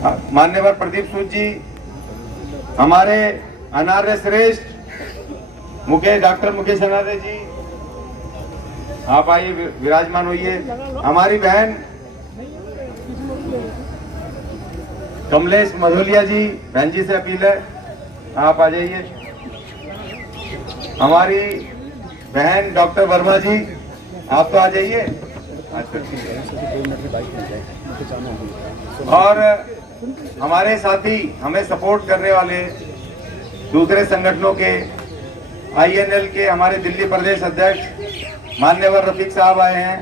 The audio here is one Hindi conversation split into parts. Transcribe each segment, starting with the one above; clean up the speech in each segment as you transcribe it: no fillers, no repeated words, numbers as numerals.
मान्यवर प्रदीप सूद जी, हमारे अनार्य श्रेष्ठ डॉक्टर मुकेश अनार्य जी, आप आइए विराजमान होइए। हमारी बहन कमलेश मधोलिया जी, बहन जी से अपील है आप आ जाइए। हमारी बहन डॉक्टर वर्मा जी, आप तो आ जाइए। और हमारे साथी, हमें सपोर्ट करने वाले दूसरे संगठनों के, INL के हमारे दिल्ली प्रदेश अध्यक्ष मान्यवर रफीक साहब आए हैं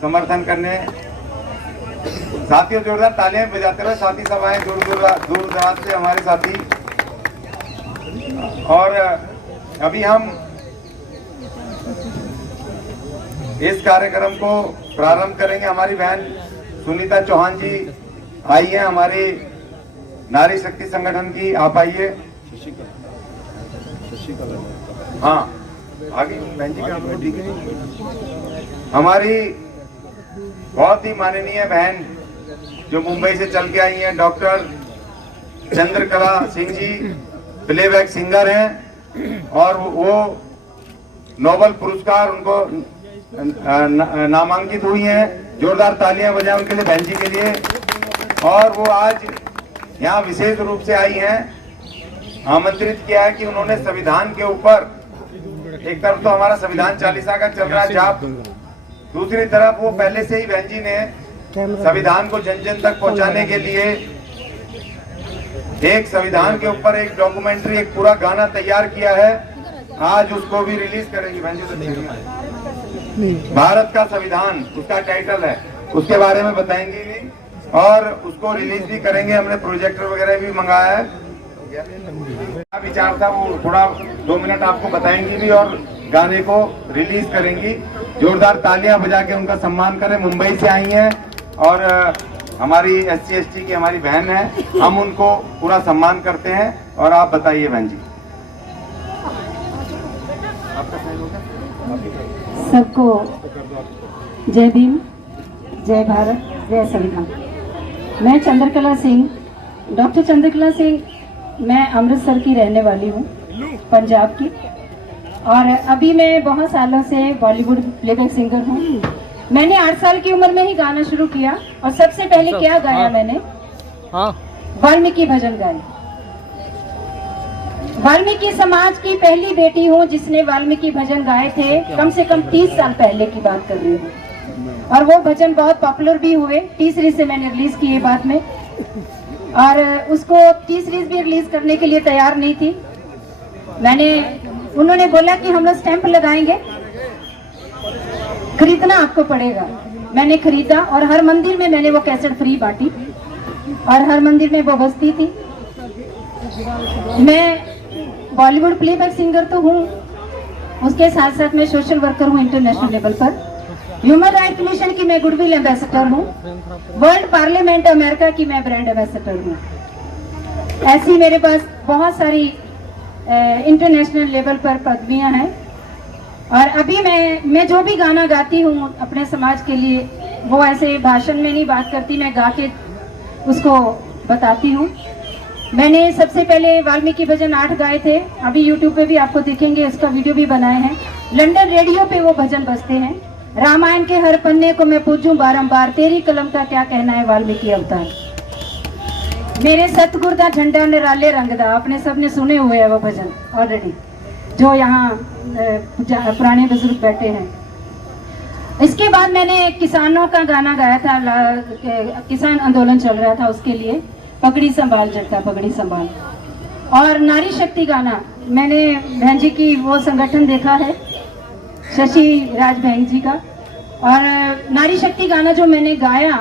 समर्थन करने। साथियों जोरदार तालियां बजाते हुए साथी सब आए दूर दराज से हमारे साथी। और अभी हम इस कार्यक्रम को प्रारंभ करेंगे। हमारी बहन सुनीता चौहान जी आई है, हमारी नारी शक्ति संगठन की, आप आइए। हाँ आगे बहन जी का। हमारी बहुत ही माननीय बहन जो मुंबई से चल के आई हैं, doctor Chandrakala Singh ji, playback singer हैं और वो नोबेल पुरस्कार उनको नामांकित हुई हैं। जोरदार तालियां बजाएं उनके लिए, बहन जी के लिए। और वो आज यहाँ विशेष रूप से आई हैं, आमंत्रित किया है कि उन्होंने संविधान के ऊपर, एक तरफ तो हमारा संविधान चालीसा का चल रहा है जाप, दूसरी तरफ वो पहले से ही बहन जी ने संविधान को जन जन तक पहुंचाने के लिए एक संविधान के ऊपर एक डॉक्यूमेंट्री, एक पूरा गाना तैयार किया है। आज उसको भी रिलीज करेंगी बहन जी। भारत का संविधान उसका टाइटल है, उसके बारे में बताएंगे भी और उसको रिलीज भी करेंगे। हमने प्रोजेक्टर वगैरह भी मंगाया है। क्या विचार था वो थोड़ा 2 मिनट आपको बताएंगी भी और गाने को रिलीज करेंगी। जोरदार तालियां बजा के उनका सम्मान करें। मुंबई से आई हैं और हमारी SC ST की हमारी बहन है, हम उनको पूरा सम्मान करते हैं। और आप बताइए बहन जी। सबको जय भीम, जय भारत, जय संविधान। मैं चंद्रकला सिंह, डॉक्टर चंद्रकला सिंह, मैं अमृतसर की रहने वाली हूँ, पंजाब की। और अभी मैं बहुत सालों से बॉलीवुड प्लेबैक सिंगर हूँ। मैंने 8 साल की उम्र में ही गाना शुरू किया और सबसे पहले क्या गाया मैंने, वाल्मीकि भजन गाए। वाल्मीकि समाज की पहली बेटी हूँ जिसने वाल्मीकि भजन गाए थे। कम से कम 30 साल पहले की बात कर रही हूँ और वो भजन बहुत पॉपुलर भी हुए। टी सीरीज से मैंने रिलीज किए बाद में, और उसको टी सीरीज भी रिलीज करने के लिए तैयार नहीं थी। उन्होंने बोला कि हम लोग स्टैंप लगाएंगे, खरीदना आपको पड़ेगा। मैंने खरीदा और हर मंदिर में मैंने वो कैसेट फ्री बांटी और हर मंदिर में वो बजती थी। मैं बॉलीवुड प्लेबैक सिंगर तो हूँ, उसके साथ साथ मैं सोशल वर्कर हूँ इंटरनेशनल लेवल पर। ह्यूमन राइट मिशन की मैं गुडविल एम्बेसडर हूँ। वर्ल्ड पार्लियामेंट अमेरिका की मैं ब्रांड एम्बेसडर हूँ। ऐसी मेरे पास बहुत सारी इंटरनेशनल लेवल पर पदवियां हैं। और अभी मैं जो भी गाना गाती हूँ अपने समाज के लिए, वो ऐसे भाषण में नहीं बात करती, मैं गा के उसको बताती हूँ। मैंने सबसे पहले वाल्मीकि भजन 8 गाए थे। अभी यूट्यूब पे भी आपको दिखेंगे, उसका वीडियो भी बनाए हैं। लंदन रेडियो पे वो भजन बजते हैं। रामायण के हर पन्ने को मैं पूजूं बारंबार, तेरी कलम का क्या कहना है वाल्मीकि अवतार। मेरे सतगुर दा झंडा निराले रंग दा, आपने सबने सुने हुए हैं वो भजन ऑलरेडी, जो यहाँ पुराने बुजुर्ग बैठे हैं। इसके बाद मैंने किसानों का गाना गाया था, किसान आंदोलन चल रहा था उसके लिए, पगड़ी संभाल जटका पगड़ी संभाल। और नारी शक्ति गाना मैंने बहन जी की वो संगठन देखा है, शशि राज बहन जी का। और नारी शक्ति गाना जो मैंने गाया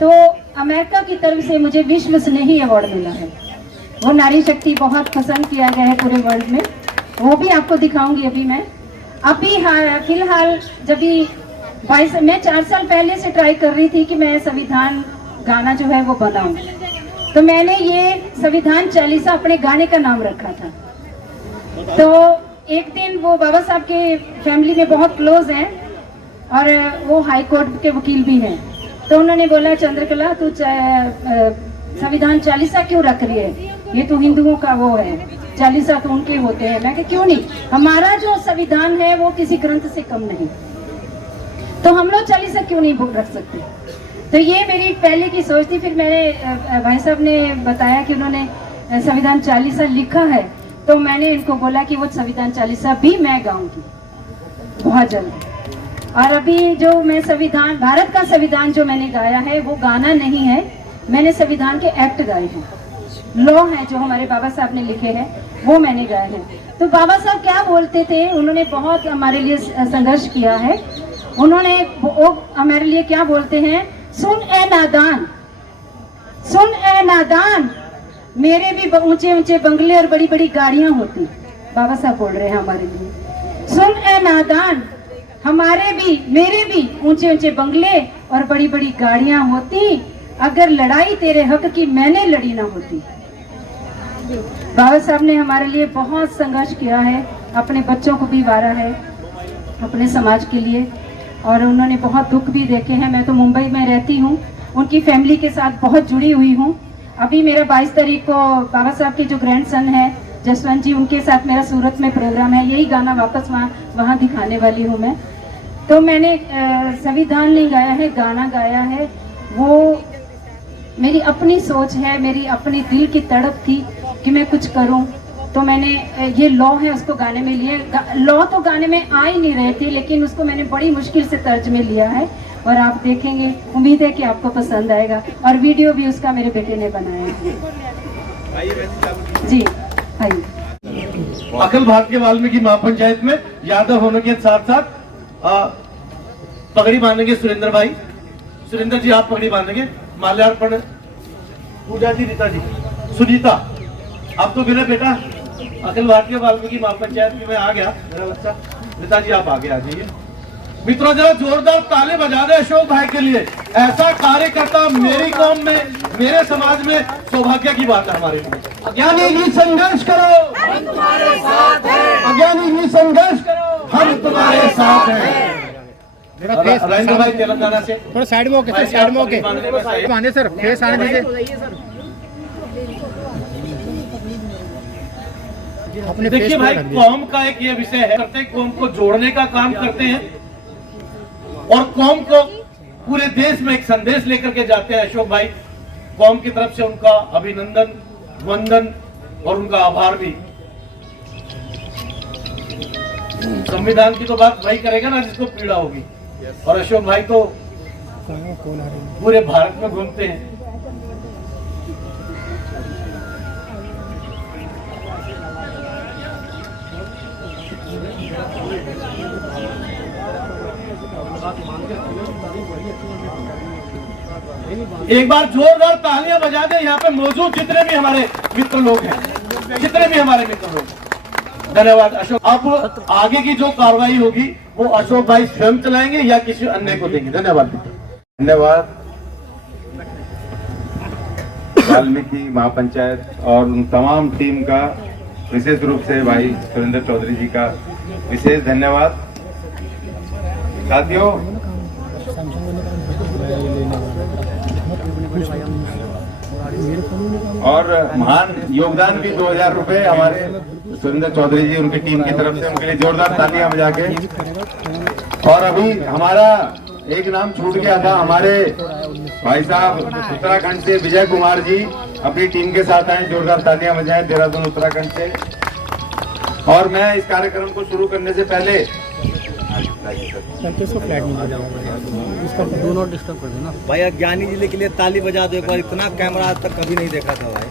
तो अमेरिका की तरफ से मुझे विश्व स्नेही अवार्ड मिला है। वो नारी शक्ति बहुत पसंद किया गया है पूरे वर्ल्ड में, वो भी आपको दिखाऊंगी। अभी फिलहाल जब भी मैं 4 साल पहले से ट्राई कर रही थी कि मैं संविधान गाना जो है वो बनाऊं, तो मैंने ये संविधान चालीसा अपने गाने का नाम रखा था। तो एक दिन वो बाबा साहब के फैमिली में बहुत क्लोज हैं और वो हाई कोर्ट के वकील भी हैं, तो उन्होंने बोला चंद्रकला तू संविधान चालीसा क्यों रख रही है, ये तो हिंदुओं का वो है, चालीसा तो उनके होते हैं। मैं क्यों नहीं, हमारा जो संविधान है वो किसी ग्रंथ से कम नहीं, तो हम लोग चालीसा क्यों नहीं रख सकते। तो ये मेरी पहले की सोच थी। फिर मेरे भाई साहब ने बताया कि उन्होंने संविधान चालीसा लिखा है, तो मैंने इनको बोला कि वो संविधान चालीसा भी मैं गाऊंगी बहुत जल्द। और अभी जो मैं संविधान, भारत का संविधान जो मैंने गाया है वो गाना नहीं है, मैंने संविधान के एक्ट गाए हैं, लॉ है जो हमारे बाबा साहब ने लिखे हैं वो मैंने गाए हैं। तो बाबा साहब क्या बोलते थे, उन्होंने बहुत हमारे लिए संघर्ष किया है। उन्होंने वो हमारे लिए क्या बोलते हैं, सुन ए नादान, सुन ए नादान, मेरे भी ऊंचे ऊंचे बंगले और बड़ी बड़ी गाड़ियां होती। बाबा साहब बोल रहे हैं हमारे लिए, सुन ए नादान, हमारे भी मेरे भी ऊंचे ऊंचे बंगले और बड़ी बड़ी गाड़ियां होती, अगर लड़ाई तेरे हक की मैंने लड़ी ना होती। बाबा साहब ने हमारे लिए बहुत संघर्ष किया है, अपने बच्चों को भी वारा है अपने समाज के लिए, और उन्होंने बहुत दुख भी देखे हैं। मैं तो मुंबई में रहती हूँ, उनकी फैमिली के साथ बहुत जुड़ी हुई हूँ। अभी मेरा 22 तारीख को बाबा साहब के जो ग्रैंडसन है जसवंत जी, उनके साथ मेरा सूरत में प्रोग्राम है, यही गाना वापस वहाँ दिखाने वाली हूँ मैं। तो मैंने संविधान नहीं गाया है, गाना गाया है, वो मेरी अपनी सोच है, मेरी अपनी दिल की तड़प थी कि मैं कुछ करूं। तो मैंने ये लॉ है उसको गाने में लिए, लॉ तो गाने में आ ही नहीं रहे थे, लेकिन उसको मैंने बड़ी मुश्किल से तर्ज में लिया है और आप देखेंगे, उम्मीद है कि आपको पसंद आएगा। और वीडियो भी उसका मेरे बेटे ने बनाया है। जी आइए। अखिल भारतीय वाल्मीकि महापंचायत में यादव होने के साथ साथ पगड़ी बांधेंगे सुरेंद्र भाई। सुरेंद्र जी आप पगड़ी बांधेंगे, माल्यार्पण पूजा जी, रीता जी, सुनीता आप तो मेरा बेटा अखिल भारतीय वाल्मीकि महापंचायत में आ गया मेरा बच्चा। रीता जी आप आगे आ जाइए। मित्रों जरा जोरदार ताली बजा दे अशोक भाई के लिए। ऐसा कार्यकर्ता मेरी कौम में, मेरे समाज में सौभाग्य की बात है हमारे लिए। अज्ञानी भी संघर्ष करो, हम तुम्हारे साथ हैं। अज्ञानी भी संघर्ष करो, हम तुम्हारे साथ हैं। राजेंद्र भाई तेलंगाना से थोड़ा साइड में होके, साइड में होके बांधे सर, फेस आने दीजिए। देखिए भाई, कौम का एक ये विषय है, करते कौम को जोड़ने का काम करते हैं और कौम को पूरे देश में एक संदेश लेकर के जाते हैं। अशोक भाई, कौम की तरफ से उनका अभिनंदन, वंदन और उनका आभार भी। संविधान की तो बात वही करेगा ना जिसको पीड़ा होगी, और अशोक भाई तो पूरे भारत में घूमते हैं। एक बार जोरदार तालियां बजा दें यहाँ पे मौजूद जितने भी हमारे मित्र लोग हैं, जितने भी हमारे मित्र लोग हैं। धन्यवाद अशोक। अब आगे की जो कार्रवाई होगी वो अशोक भाई स्वयं चलाएंगे या किसी अन्य को देंगे। धन्यवाद। धन्यवाद वाल्मीकि महापंचायत और उन तमाम टीम का, विशेष रूप से भाई सुरेंद्र चौधरी जी का विशेष धन्यवाद। साथियों, और महान योगदान भी 2000 रुपए हमारे सुरेंद्र चौधरी जी, उनकी टीम की तरफ से, उनके लिए जोरदार तालियां बजा के। और अभी हमारा एक नाम छूट गया था, हमारे भाई साहब उत्तराखंड से विजय कुमार जी अपनी टीम के साथ आए, जोरदार तालियां बजाएं, देहरादून उत्तराखंड से। और मैं इस कार्यक्रम को शुरू करने से पहले भाई अज्ञानी जिले के लिए ताली बजा दो एक बार, इतना कैमरा आज तक कभी नहीं देखा था भाई।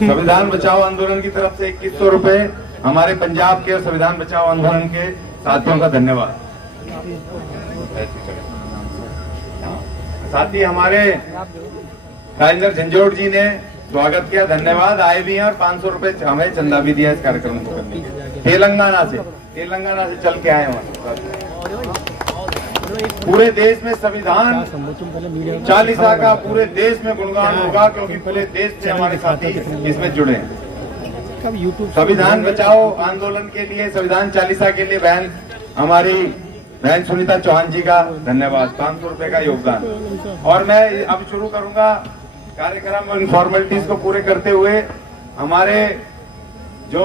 संविधान बचाओ आंदोलन की तरफ से 2100 रुपए हमारे पंजाब के संविधान बचाओ आंदोलन के साथियों का धन्यवाद। साथ ही हमारे राजेंद्र झंझोट जी ने स्वागत किया, धन्यवाद। आए भी हैं और 500 रुपए हमें चंदा भी दिया इस कार्यक्रम को करने के लिए। तेलंगाना से चल के आए वहाँ। पूरे देश में संविधान चालीसा का पूरे देश में गुणगान होगा, क्योंकि पूरे देश से हमारे साथी इसमें जुड़े हैं। संविधान बचाओ आंदोलन के लिए, संविधान चालीसा के लिए बहन हमारी बहन सुनीता चौहान जी का धन्यवाद, 500 रुपए का योगदान। और मैं अब शुरू करूंगा कार्यक्रम और फॉर्मेलिटीज को पूरे करते हुए। हमारे जो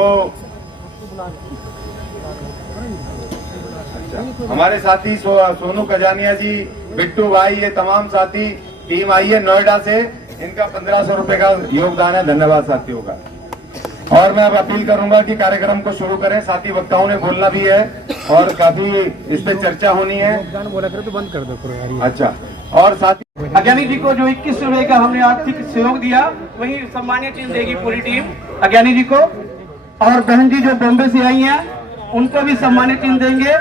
हमारे साथी सोनू कजानिया जी, बिट्टू भाई, ये तमाम साथी टीम आई है नोएडा से, इनका 1500 रुपए का योगदान है। धन्यवाद साथियों का। और मैं अब अपील करूंगा कि कार्यक्रम को शुरू करें। साथी वक्ताओं ने बोलना भी है और काफी इस पे चर्चा होनी है। बोला करो तो बंद कर दो। अच्छा, और साथी अज्ञानी जी को जो 21 रुपए का हमने आर्थिक सहयोग दिया, वही सम्मानीय चिन्ह देगी पूरी टीम अज्ञानी जी को। और बहन जी जो बॉम्बे से आई हैं, उनको भी सम्मानीय चिन्ह देंगे।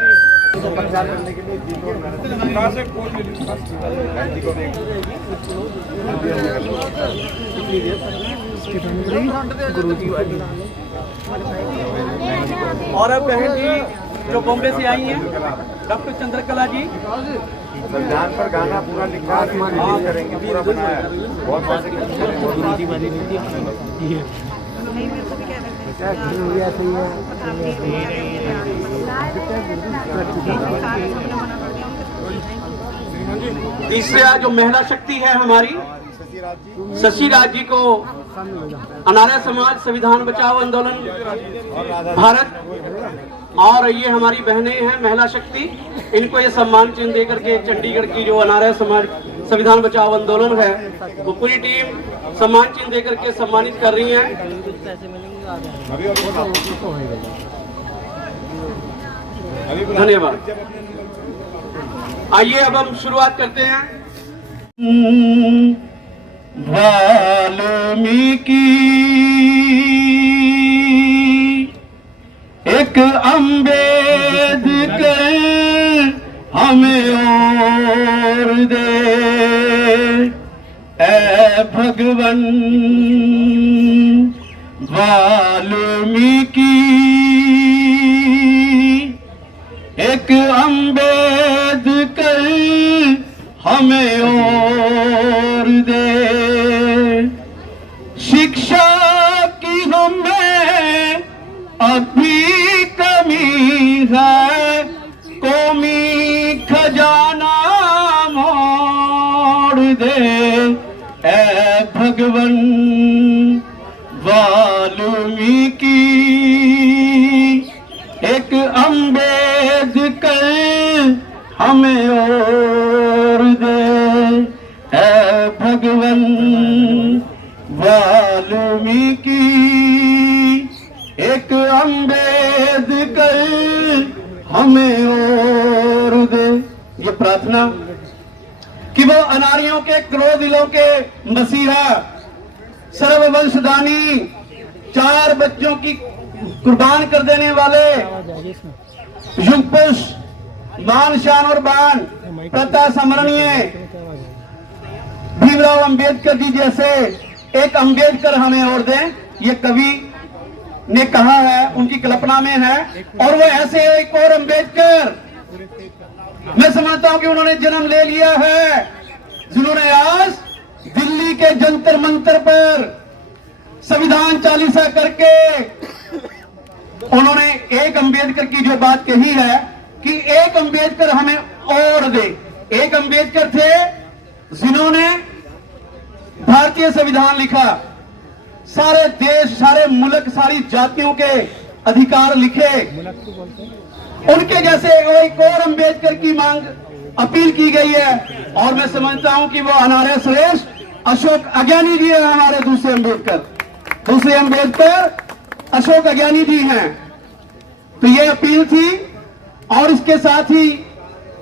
और अब बहन जी जो बॉम्बे से आई हैं, डॉक्टर चंद्रकला जी, संविधान पर गाना पूरा लिखा करेंगे, पूरा बनाया है। बहुत तीसरा जो महिला शक्ति है हमारी शशि राज जी को अनार्य समाज संविधान बचाओ आंदोलन भारत, और ये हमारी बहनें हैं महिला शक्ति, इनको ये सम्मान चिन्ह देकर के चंडीगढ़ की जो अनार्य समाज संविधान बचाओ आंदोलन है, वो पूरी टीम सम्मान चिन्ह देकर के सम्मानित कर रही है। धन्यवाद। आइए अब हम शुरुआत करते हैं। वाल्मीकि एक अम्बेडकर हमें और दे, ऐ भगवन वाल्मीकि एक अम्बेडकर हमें और दे, शिक्षा की हमें अभी कमी है, कौमी खजाना मोड़ दे, ऐ भगवन वाल्मीकि एक अम्बेडकर हमें और दे, ऐ भगवन वाल्मीकि एक अम्बेडकर हमें और दे। ये प्रार्थना कि वो अनारियों के क्रोध दिलों के मसीहा, सर्ववंशदानी, 4 बच्चों की कुर्बान कर देने वाले युग पुरुष, मान शान और बान, प्रथा स्मरणीय भीमराव अंबेडकर जी जैसे एक अम्बेडकर हमें और दें। ये कवि ने कहा है, उनकी कल्पना में है, और वो ऐसे एक और अम्बेडकर मैं समझता हूं कि उन्होंने जन्म ले लिया है, जिन्होंने आज दिल्ली के जंतर मंतर पर संविधान चालीसा करके उन्होंने एक अम्बेडकर की जो बात कही है कि एक अम्बेडकर हमें और दे। एक अम्बेडकर थे जिन्होंने भारतीय संविधान लिखा, सारे देश, सारे मुल्क, सारी जातियों के अधिकार लिखे। उनके जैसे एक और अम्बेडकर की मांग अपील की गई है, और मैं समझता हूं कि वो अनार्य श्रेष्ठ अशोक अज्ञानी जी है हमारे दूसरे अम्बेडकर अशोक अज्ञानी जी हैं। तो ये अपील थी, और इसके साथ ही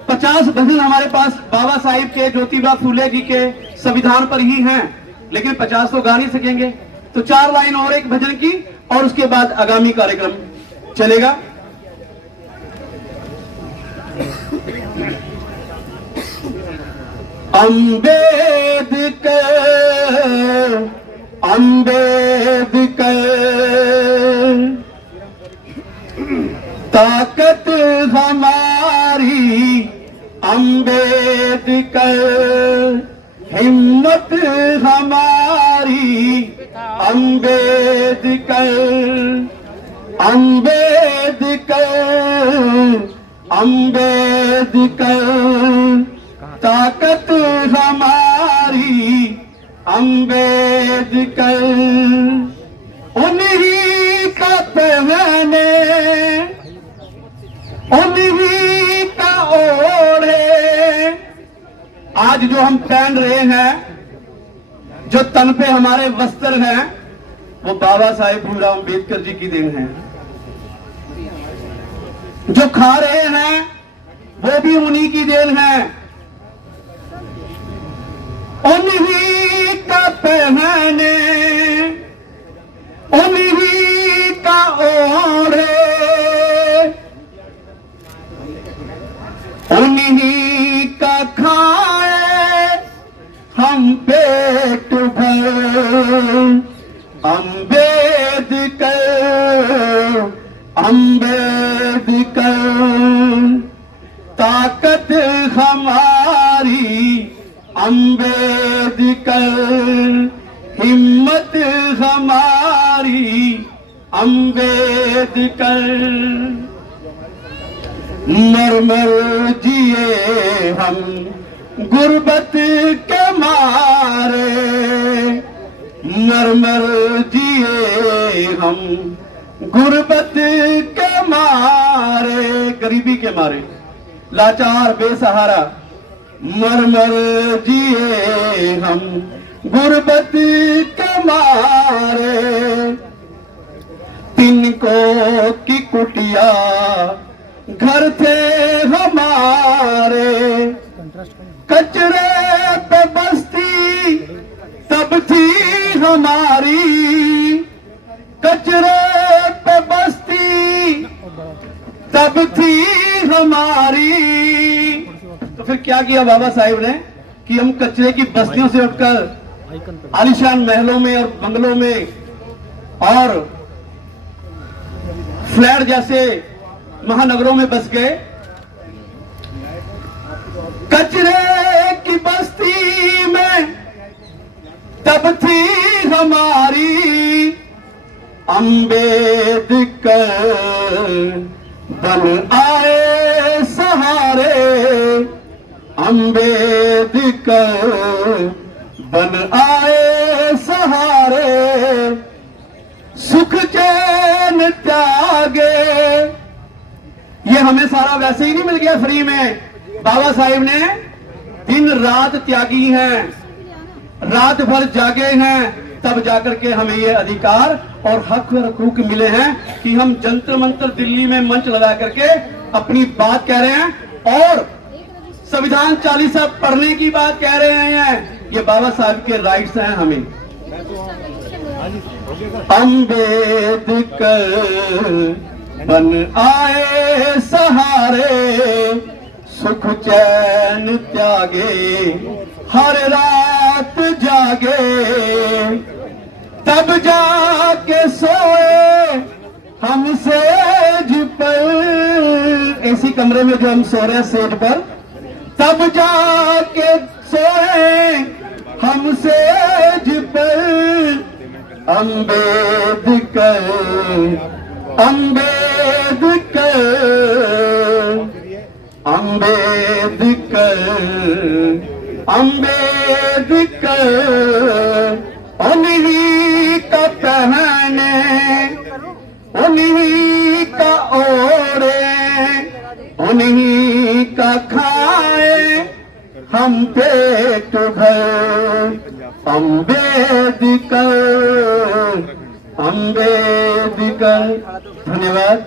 50 भजन हमारे पास बाबा साहिब के, ज्योतिबा फूले जी के संविधान पर ही हैं, लेकिन 50 तो गा नहीं सकेंगे, तो 4 लाइन और एक भजन की, और उसके बाद आगामी कार्यक्रम चलेगा। अम्बेडकर अम्बेडकर ताकत हमारी अम्बेडकर, हिम्मत हमारी अम्बेडकर, अम्बेडकर अम्बेडकर ताकत हमारी, अम्बेडकर उन्हीं का पहने, उन्हीं का ओढ़े। आज जो हम पहन रहे हैं, जो तन पे हमारे वस्त्र हैं, वो बाबा साहेब भीमराव अम्बेडकर जी की देन है। जो खा रहे हैं वो भी उन्हीं की देन है। उन्हीं का पहने, उन्हीं का ओढ़े, उन्हीं का खाए हम पेट भर। अम्बेडकर, अम्बेडकर ताकत हमारी, अम्बेडकर हिम्मत हमारी, अम्बेडकर मर मर जिए हम गुर्बत के मारे, मर मर जिए हम गुर्बत के मारे, गरीबी के मारे, लाचार बेसहारा, मर मर जिए हम गुर्बत के मारे। तिनको की कुटिया घर थे हमारे, कचरे पे बस्ती तब थी हमारी, कचरे पे बस्ती तब थी हमारी। तो फिर क्या किया बाबा साहिब ने कि हम कचरे की बस्तियों से उठकर आलीशान महलों में और बंगलों में और फ्लैट जैसे महानगरों में बस गए। कचरे की बस्ती में तब थी हमारी, अम्बेडकर बन आए सहारे, अम्बेडकर बन आए सहारे। सुख चैन त्यागे, ये हमें सारा वैसे ही नहीं मिल गया फ्री में। बाबा साहिब ने दिन रात त्यागी हैं, रात भर जागे हैं, तब जाकर के हमें ये अधिकार और हक और हकूक मिले हैं कि हम जंतर मंतर दिल्ली में मंच लगा करके अपनी बात कह रहे हैं और संविधान चालीसा पढ़ने की बात कह रहे हैं। ये बाबा साहब के राइट्स हैं हमें। अम्बेडकर बन आए सहारे, सुख चैन त्यागे, हर रात जागे, तब जाके सोए हम सेज पर। ऐसी कमरे में जो हम सो रहे हैं सेज पर, तब जाके सोए हम सेज पर। अम्बेडकर, अम्बेडकर, अम्बेडकर, अम्बेडकर उन्हीं का पहने, उन्हीं का ओढ़े, उन्हीं का खाए हम पेट भर। अम्बेडकर, अम्बेडकर। धन्यवाद।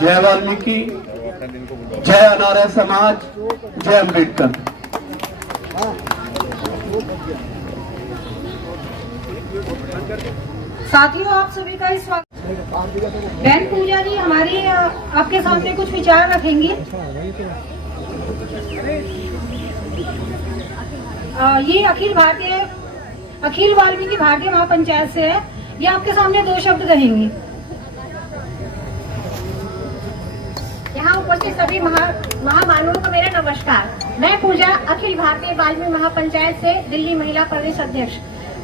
जय वाल्मीकि, जय अनार्य समाज, जय अम्बेडकर। साथियों, आप सभी का स्वागत। बहन पूजा जी हमारी आपके सामने कुछ विचार रखेंगी। ये अखिल वाल्मीकि भारतीय महापंचायत से है। ये आपके सामने 2 शब्द कहेंगी। यहाँ उपस्थित सभी महामानवों को मेरा नमस्कार। मैं पूजा, अखिल भारतीय वाल्मीकि महापंचायत से दिल्ली महिला प्रदेश अध्यक्ष।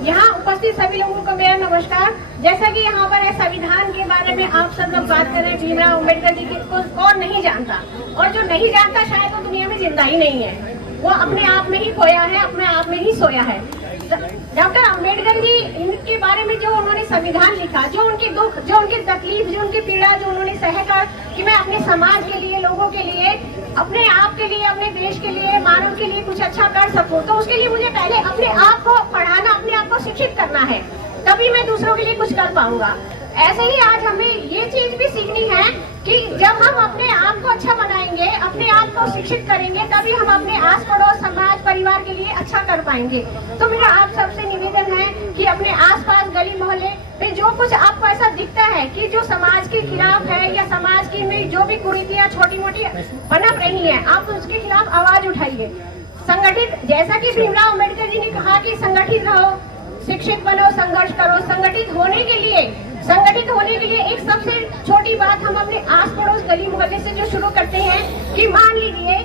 यहाँ उपस्थित सभी लोगों को मेरा नमस्कार। जैसा कि यहाँ पर है संविधान के बारे में आप सब लोग बात कर रहे हैं, भीमराव अम्बेडकर जी को कौन नहीं जानता, और जो नहीं जानता शायद वो दुनिया में जिंदा ही नहीं है, वो अपने आप में ही खोया है, अपने आप में ही सोया है। डॉक्टर अम्बेडकर जी, इनके बारे में जो उन्होंने संविधान लिखा, जो उनके दुख, जो उनकी तकलीफ, जो उनकी पीड़ा, जो उन्होंने सहकर कि मैं अपने समाज के लिए, लोगों के लिए, अपने आप के लिए, अपने देश के लिए, मानव के लिए कुछ अच्छा कर सकूं, तो उसके लिए मुझे पहले अपने आप को पढ़ाना, अपने आप को शिक्षित करना है, तभी मैं दूसरों के लिए कुछ कर पाऊंगा। ऐसे ही आज हमें ये चीज भी सीखनी है कि जब हम अपने आप को अच्छा बनाएंगे, अपने आप को शिक्षित करेंगे, तभी हम अपने आस पड़ोस, समाज, परिवार के लिए अच्छा कर पाएंगे। तो मेरा आप सबसे निवेदन है कि अपने आसपास, गली मोहल्ले में जो कुछ आपको ऐसा दिखता है कि जो समाज के खिलाफ है या समाज की में जो भी कुरीतियां छोटी मोटी पनप रही है, आप उसके खिलाफ आवाज उठाइए। संगठित, जैसा कि भीमराव अम्बेडकर जी ने कहा कि संगठित रहो, शिक्षित बनो, संघर्ष करो। संगठित होने के लिए एक सबसे छोटी बात हम अपने आस पड़ोस, गली मोहल्ले से जो शुरू करते हैं कि मान लीजिए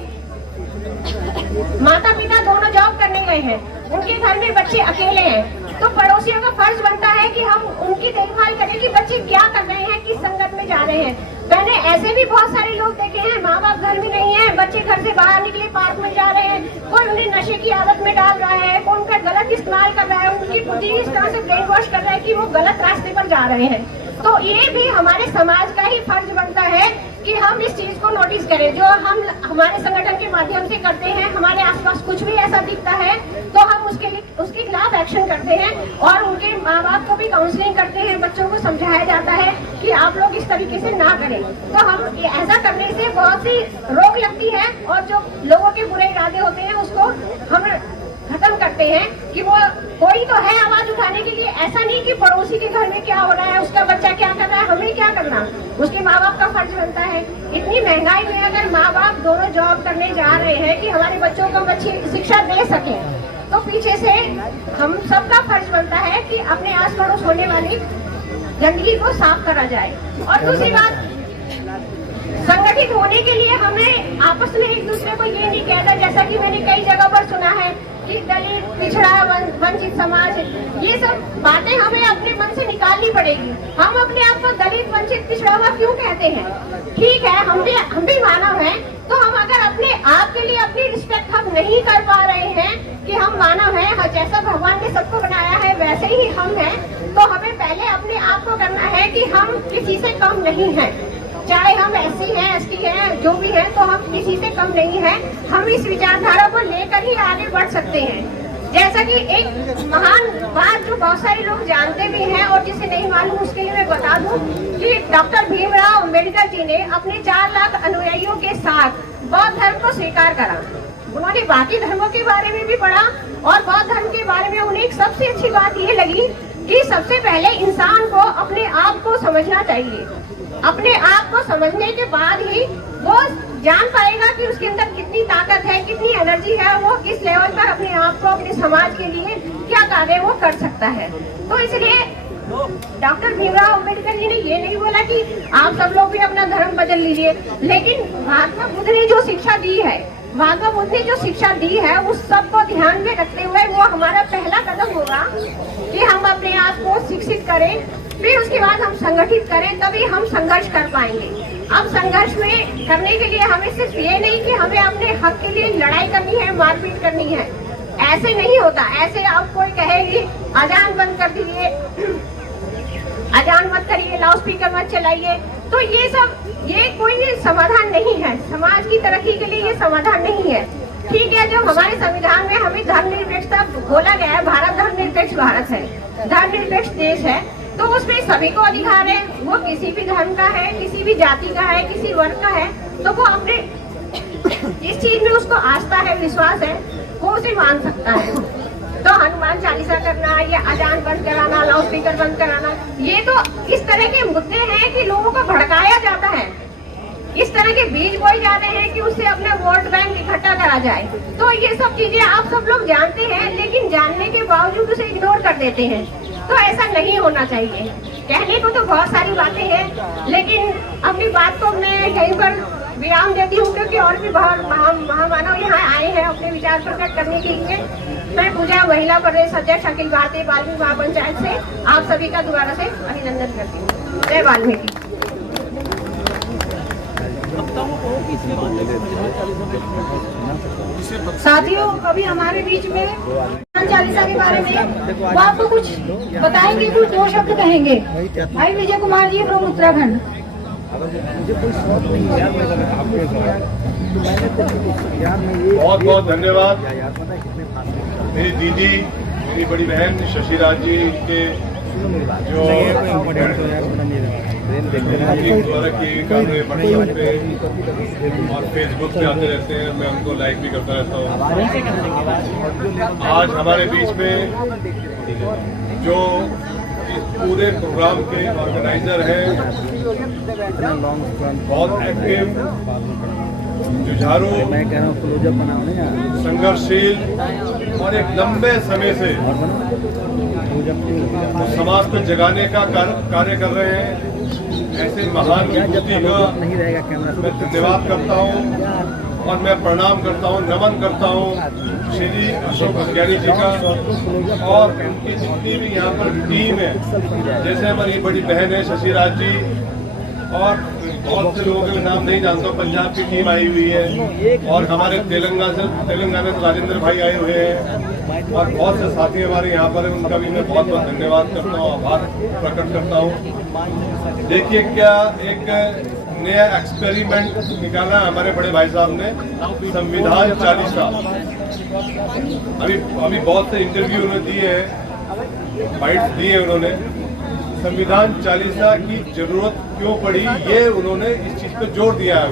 माता पिता दोनों जॉब करने गए हैं, उनके घर में बच्चे अकेले हैं, तो पड़ोसियों का फर्ज बनता है कि हम उनकी देखभाल करें कि बच्चे क्या कर रहे हैं, किस संगत में जा रहे हैं। मैंने ऐसे भी बहुत सारे लोग देखे हैं, माँ बाप घर में नहीं है, बच्चे घर से बाहर निकले पार्क में जा रहे हैं, कोई उन्हें नशे की आदत में डाल रहा है, कोई उनका गलत इस्तेमाल कर रहा है, उनकी बुद्धि इस तरह से ब्रेन वॉश कर रहा है कि वो गलत रास्ते पर जा रहे हैं। तो ये भी हमारे समाज का ही फर्ज बनता है कि हम इस चीज को नोटिस करें। जो हम हमारे संगठन के माध्यम से करते हैं, हमारे आसपास कुछ भी ऐसा दिखता है तो हम उसके खिलाफ एक्शन करते हैं और उनके माँ बाप को भी काउंसलिंग करते हैं, बच्चों को समझाया जाता है कि आप लोग इस तरीके से ना करें। तो हम ऐसा करने से बहुत सी रोक लगती है और जो लोगों के बुरे इरादे होते हैं उसको हम खत्म करते हैं कि वो कोई तो है आवाज उठाने के लिए। ऐसा नहीं कि पड़ोसी के घर में क्या हो रहा है, उसका बच्चा क्या कर रहा है, हमें क्या करना, उसके माँ बाप का फर्ज बनता है। इतनी महंगाई में अगर माँ बाप दोनों जॉब करने जा रहे हैं कि हमारे बच्चों को अच्छी शिक्षा दे सके, तो पीछे से हम सबका फर्ज बनता है कि अपने आस पड़ोस होने वाली गंदगी को साफ करा जाए। और दूसरी बात, संगठित होने के लिए हमें आपस में एक दूसरे को ये नहीं कहना, जैसा कि मैंने कई जगह पर सुना है कि दलित, पिछड़ा, वंचित समाज, ये सब बातें हमें अपने मन से निकालनी पड़ेगी। हम अपने आप को दलित, वंचित, पिछड़ा हुआ क्यों कहते हैं? ठीक है, हम भी मानव हैं, तो हम अगर अपने आप के लिए अपनी रिस्पेक्ट हम नहीं कर पा रहे हैं कि हम मानव हैं, जैसा भगवान ने सबको बनाया है वैसे ही हम हैं, तो हमें पहले अपने आप को करना है कि हम किसी से कम नहीं हैं। चाहे हम एससी हैं, एसटी हैं, जो भी हैं, तो हम किसी से कम नहीं हैं। हम इस विचारधारा को लेकर ही आगे बढ़ सकते हैं। जैसा कि एक महान बात जो बहुत सारे लोग जानते भी हैं और जिसे नहीं मालूम उसके लिए मैं बता दूं कि डॉक्टर भीमराव अम्बेडकर जी ने अपने 4 लाख अनुयायियों के साथ बौद्ध धर्म को स्वीकार करा। उन्होंने बाकी धर्मों के बारे में भी पढ़ा और बौद्ध धर्म के बारे में उन्हें एक सबसे अच्छी बात ये लगी कि सबसे पहले इंसान को अपने आप को समझना चाहिए। अपने आप को समझने के बाद ही वो जान पाएगा कि उसके अंदर कितनी ताकत है, कितनी एनर्जी है, वो किस लेवल पर अपने आप को, अपने समाज के लिए क्या कार्य वो कर सकता है। तो इसलिए डॉक्टर भीमराव अम्बेडकर जी ने ये नहीं बोला कि आप सब लोग भी अपना धर्म बदल लीजिए, लेकिन महात्मा बुद्ध ने जो शिक्षा दी है, महात्मा बुद्ध ने जो शिक्षा दी है, उस सब को ध्यान में रखते हुए वो हमारा पहला कदम होगा कि हम अपने आप को शिक्षित करें, फिर उसके बाद हम संगठित करें, तभी हम संघर्ष कर पाएंगे। अब संघर्ष में करने के लिए हमें सिर्फ ये नहीं कि हमें अपने हक के लिए लड़ाई करनी है, मारपीट करनी है, ऐसे नहीं होता। ऐसे आप कोई कहेगी अजान बंद कर दीजिए, अजान मत करिए, लाउड स्पीकर मत चलाइए, तो ये कोई समाधान नहीं है। समाज की तरक्की के लिए ये समाधान नहीं है। ठीक है, जो हमारे संविधान में हमें धर्मनिरपेक्षता बोला गया है, भारत धर्मनिरपेक्ष भारत है, धर्मनिरपेक्ष देश है, तो उसमें सभी को अधिकार है। वो किसी भी धर्म का है, किसी भी जाति का है, किसी वर्ग का है, तो वो अपने इस चीज में उसको आस्था है, विश्वास है, वो उसे मान सकता है। तो हनुमान चालीसा करना या अजान बंद कराना, लाउड स्पीकर बंद कराना, ये तो इस तरह के मुद्दे हैं कि लोगों को भड़काया जाता है, इस तरह के बीज बोए जाते हैं कि उससे अपना वोट बैंक इकट्ठा करा जाए। तो ये सब चीजें आप सब लोग जानते हैं, लेकिन जानने के बावजूद उसे इग्नोर कर देते हैं। तो ऐसा नहीं होना चाहिए। कहने को तो बहुत सारी बातें हैं, लेकिन अपनी बात को मैं यहीं पर विराम देती हूँ, क्योंकि और भी बहुत महामानव यहाँ आए हैं अपने विचार प्रकट करने के लिए। मैं पूजा महिला प्रदेश अध्यक्ष अखिल भारतीय वाल्मीकि महापंचायत से आप सभी का दोबारा से अभिनंदन करती हूँ। जय वाल्मीकि। साथियों, अभी हमारे बीच में हनुमान चालीसा के बारे में वो आपको कुछ बताएंगे, कुछ 2 शब्द कहेंगे। भाई विजय कुमार जी फ्रॉम उत्तराखंड। बहुत बहुत धन्यवाद मेरी दीदी, मेरी बड़ी बहन शशि राज जी के जो द्वारा किए काम व्हाट्सएप पे और फेसबुक पे आते रहते हैं, मैं उनको लाइक भी करता रहता हूँ। आज हमारे बीच में जो इस पूरे प्रोग्राम के ऑर्गेनाइजर हैं, बहुत एक्टिव, जुझारू, संघर्षशील और एक लंबे समय से समाज को जगाने का कार्य कर रहे हैं, ऐसे महान विभूति का मैं धन्यवाद करता हूँ और मैं प्रणाम करता हूँ, नमन करता हूँ श्री अशोक अज्ञानी जी का और उनकी जितनी भी यहाँ पर टीम है, जैसे हमारी बड़ी बहन है शशि राज जी और बहुत से लोगों के नाम नहीं जानता हूँ, पंजाब की टीम आई हुई है और हमारे तेलंगाना से राजेंद्र भाई आए हुए हैं और बहुत से साथी हमारे यहाँ पर हैं, उनका भी मैं बहुत बहुत धन्यवाद करता हूँ, आभार प्रकट करता हूँ। देखिए क्या एक नया एक्सपेरिमेंट निकाला हमारे बड़े भाई साहब ने, संविधान चालीसा। अभी बहुत से इंटरव्यू उन्होंने दिए हैं, बाइट्स दिए हैं उन्होंने। संविधान चालीसा की जरूरत क्यों पड़ी, ये उन्होंने इस चीज पे जोर दिया है।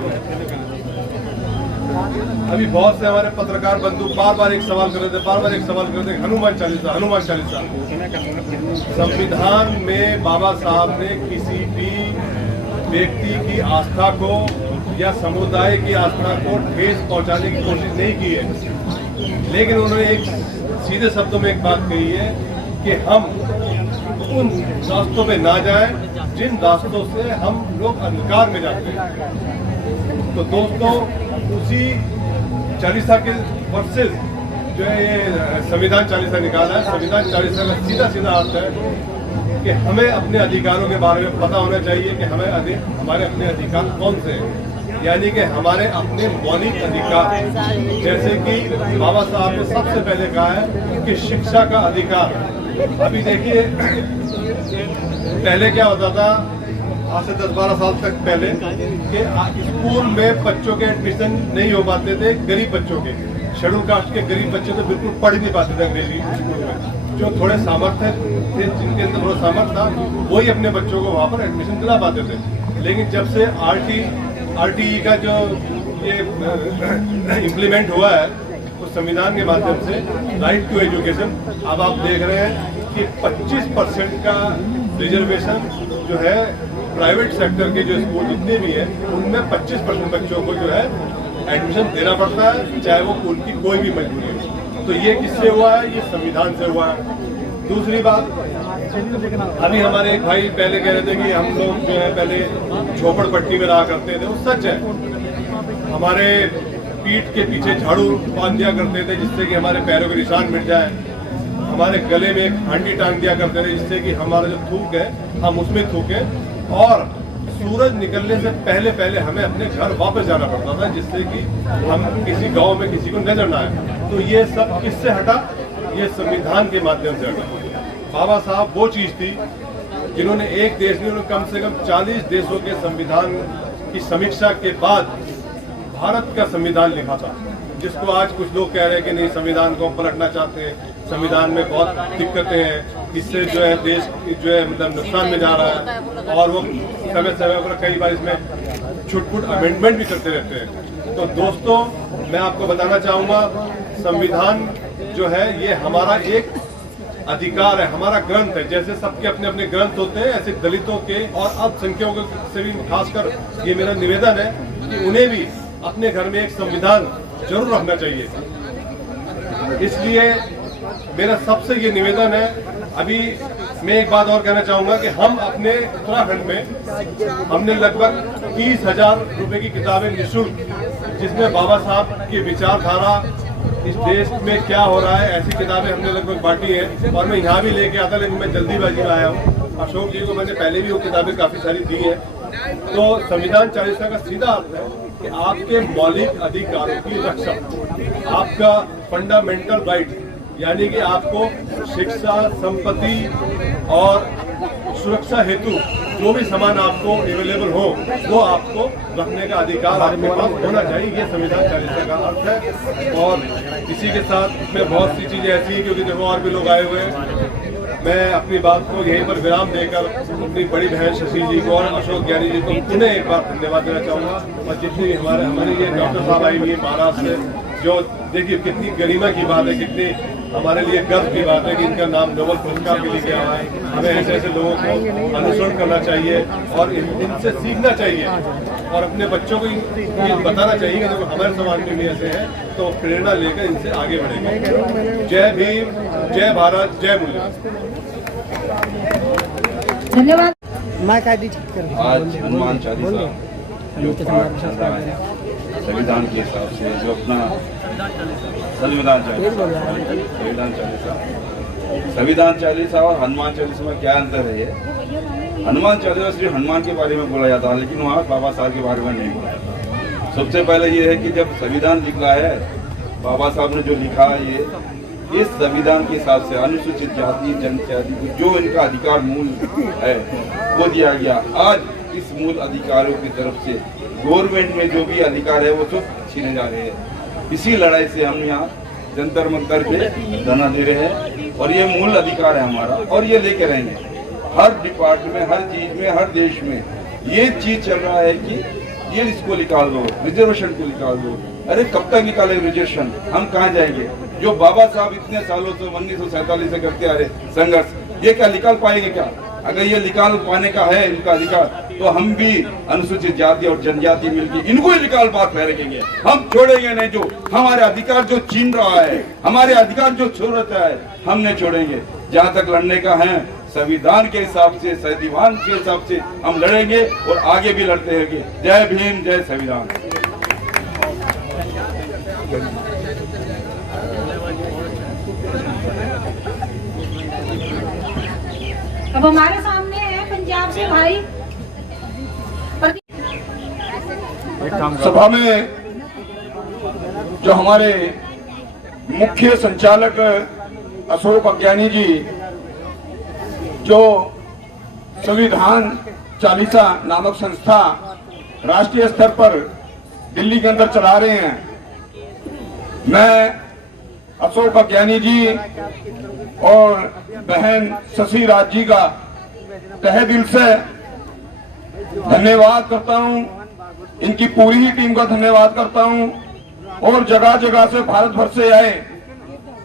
अभी बहुत से हमारे पत्रकार बंधु बार-बार एक सवाल कर रहे थे, हनुमान चालीसा। संविधान में बाबा साहब ने किसी भी व्यक्ति की आस्था को या समुदाय की आस्था को ठेस पहुंचाने की कोशिश नहीं की है, लेकिन उन्होंने एक सीधे शब्दों में एक बात कही है कि हम उन रास्तों पे ना जाएं जिन रास्तों से हम लोग अंधकार में जाते हैं। तो दोस्तों, उसी चालीसा के वर्सेस जो है ये संविधान चालीसा निकाला है। संविधान चालीसा का सीधा सीधा अर्थ है कि हमें अपने अधिकारों के बारे में पता होना चाहिए कि हमारे अपने अधिकार कौन से हैं, यानी कि हमारे अपने मौलिक अधिकार, जैसे कि बाबा साहब ने सबसे पहले कहा है कि शिक्षा का अधिकार। अभी देखिए पहले क्या होता था, आज से 10-12 साल तक पहले, कि स्कूल में बच्चों के एडमिशन नहीं हो पाते थे, गरीब बच्चों के, शेड्यूल कास्ट के गरीब बच्चे तो बिल्कुल पढ़ ही नहीं पाते थे अंग्रेजी स्कूल में। जो थोड़े सामर्थ्य थे, जिनके अंदर थोड़ा सामर्थ्य था, वही अपने बच्चों को वहाँ पर एडमिशन दिला पाते थे। लेकिन जब से RTE का जो ये इम्प्लीमेंट हुआ है उस संविधान के माध्यम से, राइट टू एजुकेशन, अब आप देख रहे हैं कि 25% का रिजर्वेशन जो है प्राइवेट सेक्टर के जो स्कूल जितने भी हैं उनमें 25% बच्चों को जो है एडमिशन देना पड़ता है, चाहे वो उनकी कोई भी मजबूरी हो। तो ये किससे हुआ है? ये संविधान से हुआ है। दूसरी बात, अभी हमारे एक भाई पहले कह रहे थे कि हम लोग जो है पहले झोपड़पट्टी में रहा करते थे, वो सच है। हमारे पीठ के पीछे झाड़ू बांध दिया करते थे जिससे कि हमारे पैरों के निशान मिट जाए, हमारे गले में एक हांडी टांग दिया करते थे जिससे कि हमारा जो थूक है हम उसमें थूकें, और सूरज निकलने से पहले पहले हमें अपने घर वापस जाना पड़ता था जिससे कि हम किसी गांव में किसी को नजर ना आए। तो ये सब किससे हटा? ये संविधान के माध्यम से हटा। बाबा साहब वो चीज थी जिन्होंने एक देश में कम से कम 40 देशों के संविधान की समीक्षा के बाद भारत का संविधान लिखा था, जिसको आज कुछ लोग कह रहे हैं कि नहीं, संविधान को पलटना चाहते हैं, संविधान में बहुत दिक्कतें हैं, इससे जो है देश जो है मतलब नुकसान में जा रहा है, और वो समय समय पर कई बार इसमें छुटपुट अमेंडमेंट भी करते रहते हैं। तो दोस्तों, मैं आपको बताना चाहूँगा, संविधान जो है ये हमारा एक अधिकार है, हमारा ग्रंथ है। जैसे सबके अपने अपने ग्रंथ होते हैं, ऐसे दलितों के और अल्पसंख्यकों से भी खासकर ये मेरा निवेदन है कि उन्हें भी अपने घर में एक संविधान जरूर रखना चाहिए। इसलिए मेरा सबसे ये निवेदन है। अभी मैं एक बात और कहना चाहूंगा कि हम अपने उत्तराखंड में हमने लगभग 30,000 रुपए की किताबें निःशुल्क, जिसमें बाबा साहब की विचारधारा, इस देश में क्या हो रहा है, ऐसी किताबें हमने लगभग बांटी है। और मैं यहाँ भी लेके आता, लेकिन मैं जल्दीबाजी में आया हूँ। अशोक जी को मैंने पहले भी वो किताबें काफी सारी दी है। तो संविधान चालीसा का सीधा अर्थ है कि आपके मौलिक अधिकारों की रक्षा, आपका फंडामेंटल राइट, यानी कि आपको शिक्षा, संपत्ति और सुरक्षा हेतु जो भी सामान आपको अवेलेबल हो, वो आपको रखने का अधिकार आपके पास होना चाहिए। ये संविधान चालीसा का अर्थ है। और इसी के साथ में बहुत सी चीजें ऐसी हैं, क्योंकि देखो और भी लोग आए हुए हैं। मैं अपनी बात को यहीं पर विराम देकर अपनी बड़ी बहन शशि जी को और अशोक ज्ञानी जी को पुनः एक बार धन्यवाद देना चाहूँगा। और जितनी हमारे ये डॉक्टर साहब आई हुई है महाराष्ट्र से, जो देखिए कितनी गरिमा की बात है, कितनी हमारे लिए गर्व की बात है कि इनका नाम नोबेल पुरस्कार के लिए गया हुआ है। हमें ऐसे ऐसे लोगों को अनुसरण करना चाहिए और इनसे सीखना चाहिए और अपने बच्चों को ये बताना चाहिए कि देखो हमारे समाज में भी ऐसे हैं, तो प्रेरणा लेकर इनसे आगे बढ़ेंगे। जय भीम, जय भारत, जय मूल्य। धन्यवाद। आज हनुमान चालीसा जो पाठ चल रहा है संविधान के हिसाब से, जो अपना संविधान चालीसा और हनुमान चालीसा में क्या अंतर है? ये हनुमान चालीसा सिर्फ हनुमान के बारे में बोला जाता है, लेकिन वहाँ बाबा साहब के बारे में नहीं बोला जाता। सबसे पहले ये है कि जब संविधान लिखा है, बाबा साहब ने जो लिखा है, ये इस संविधान के हिसाब से अनुसूचित जाति जनजाति को जो इनका अधिकार मूल है वो दिया गया। आज इस मूल अधिकारों की तरफ से गवर्नमेंट में जो भी अधिकार है वो सब छीने जा रहे हैं। इसी लड़ाई से हम यहाँ जंतर मंतर पे धरना दे रहे हैं और ये मूल अधिकार है हमारा और ये लेके रहेंगे। हर डिपार्टमेंट में, हर चीज में, हर देश में ये चीज चल रहा है कि ये इसको निकाल दो, रिजर्वेशन को निकाल दो। अरे कब तक निकाले रिजर्वेशन? हम कहाँ जाएंगे? जो बाबा साहब इतने सालों से 1947 से करते आ रहे संघर्ष, ये क्या निकाल पाएंगे क्या? अगर ये निकाल पाने का है इनका अधिकार, तो हम भी अनुसूचित जाति और जनजाति मिलकर इनको ही निकाल बात फेंकेंगे। हम छोड़ेंगे नहीं। जो हमारे अधिकार जो छीन रहा है, हमारे अधिकार जो छोड़ रहा है, हम नहीं छोड़ेंगे। जहाँ तक लड़ने का है संविधान के हिसाब से, संविधान के हिसाब से हम लड़ेंगे और आगे भी लड़ते रहेंगे। जय भीम, जय संविधान। अब हमारे सामने है पंजाब से भाई। सभा में जो हमारे मुख्य संचालक अशोक अज्ञानी जी जो संविधान चालीसा नामक संस्था राष्ट्रीय स्तर पर दिल्ली के अंदर चला रहे हैं, मैं अशोक अज्ञानी जी और बहन शशि राज जी का तहे दिल से धन्यवाद करता हूं। इनकी पूरी ही टीम का धन्यवाद करता हूं और जगह जगह से भारत भर से आए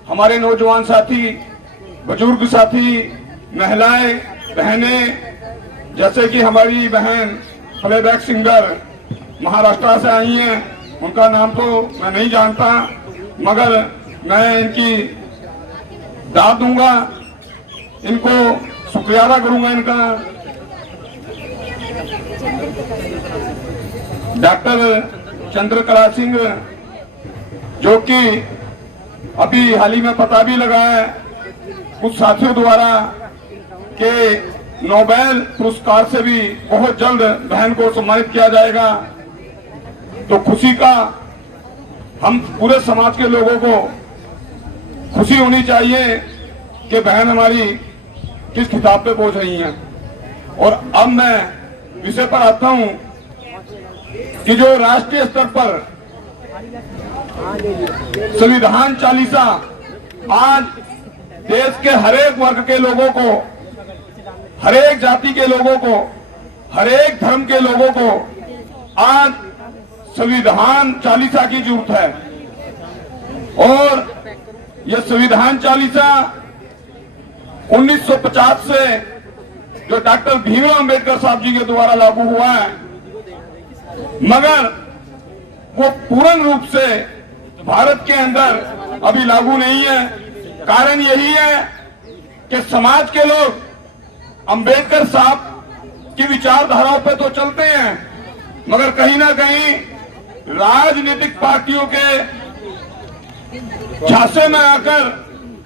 हमारे नौजवान साथी, बुजुर्ग साथी, महिलाएं, बहनें, जैसे कि हमारी बहन प्लेबैक सिंगर महाराष्ट्र से आई हैं, उनका नाम तो मैं नहीं जानता, मगर मैं इनकी दाद दूंगा, इनको शुक्रिया अदा करूंगा इनका। डॉक्टर चंद्रकला सिंह, जो कि अभी हाल ही में पता भी लगा है कुछ साथियों द्वारा कि नोबेल पुरस्कार से भी बहुत जल्द बहन को सम्मानित किया जाएगा, तो खुशी का हम पूरे समाज के लोगों को खुशी होनी चाहिए कि बहन हमारी किस खिताब पे पहुंच रही हैं। और अब मैं विषय पर आता हूं कि जो राष्ट्रीय स्तर पर संविधान चालीसा आज देश के हरेक वर्ग के लोगों को, हरेक जाति के लोगों को, हरेक धर्म के लोगों को आज संविधान चालीसा की जरूरत है। और यह संविधान चालीसा 1950 से जो डॉक्टर भीमराव अंबेडकर साहब जी के द्वारा लागू हुआ है, मगर वो पूर्ण रूप से भारत के अंदर अभी लागू नहीं है। कारण यही है कि समाज के लोग अंबेडकर साहब की विचारधाराओं पे तो चलते हैं, मगर कहीं ना कहीं राजनीतिक पार्टियों के झांसे में आकर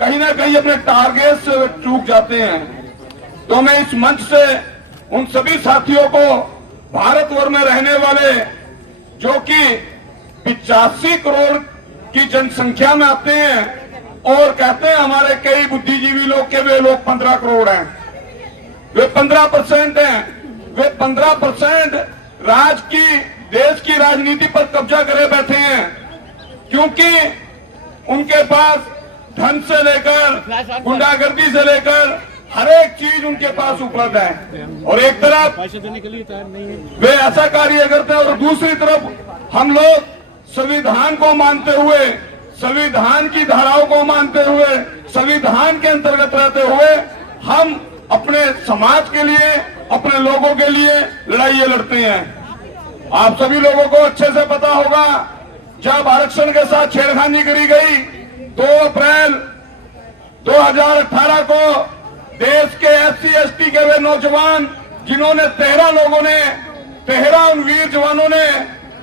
कहीं ना कहीं अपने टारगेट से चूक जाते हैं। तो मैं इस मंच से उन सभी साथियों को भारतवर्ष में रहने वाले जो कि 85 करोड़ की जनसंख्या में आते हैं और कहते हैं हमारे कई बुद्धिजीवी लोग के वे लोग 15 करोड़ हैं, वे 15% हैं, वे 15% देश की राजनीति पर कब्जा करे बैठे हैं, क्योंकि उनके पास धन से लेकर गुंडागर्दी से लेकर हर एक चीज उनके पास उपलब्ध है। और एक तरफ वे ऐसा कार्य करते हैं और दूसरी तरफ हम लोग संविधान को मानते हुए, संविधान की धाराओं को मानते हुए, संविधान के अंतर्गत रहते हुए हम अपने समाज के लिए, अपने लोगों के लिए लड़ाई लड़ते हैं। आप सभी लोगों को अच्छे से पता होगा, जब आरक्षण के साथ छेड़खानी करी गई 2 अप्रैल 2018 को देश के SC/ST के वे नौजवान जिन्होंने 13 उन वीर जवानों ने,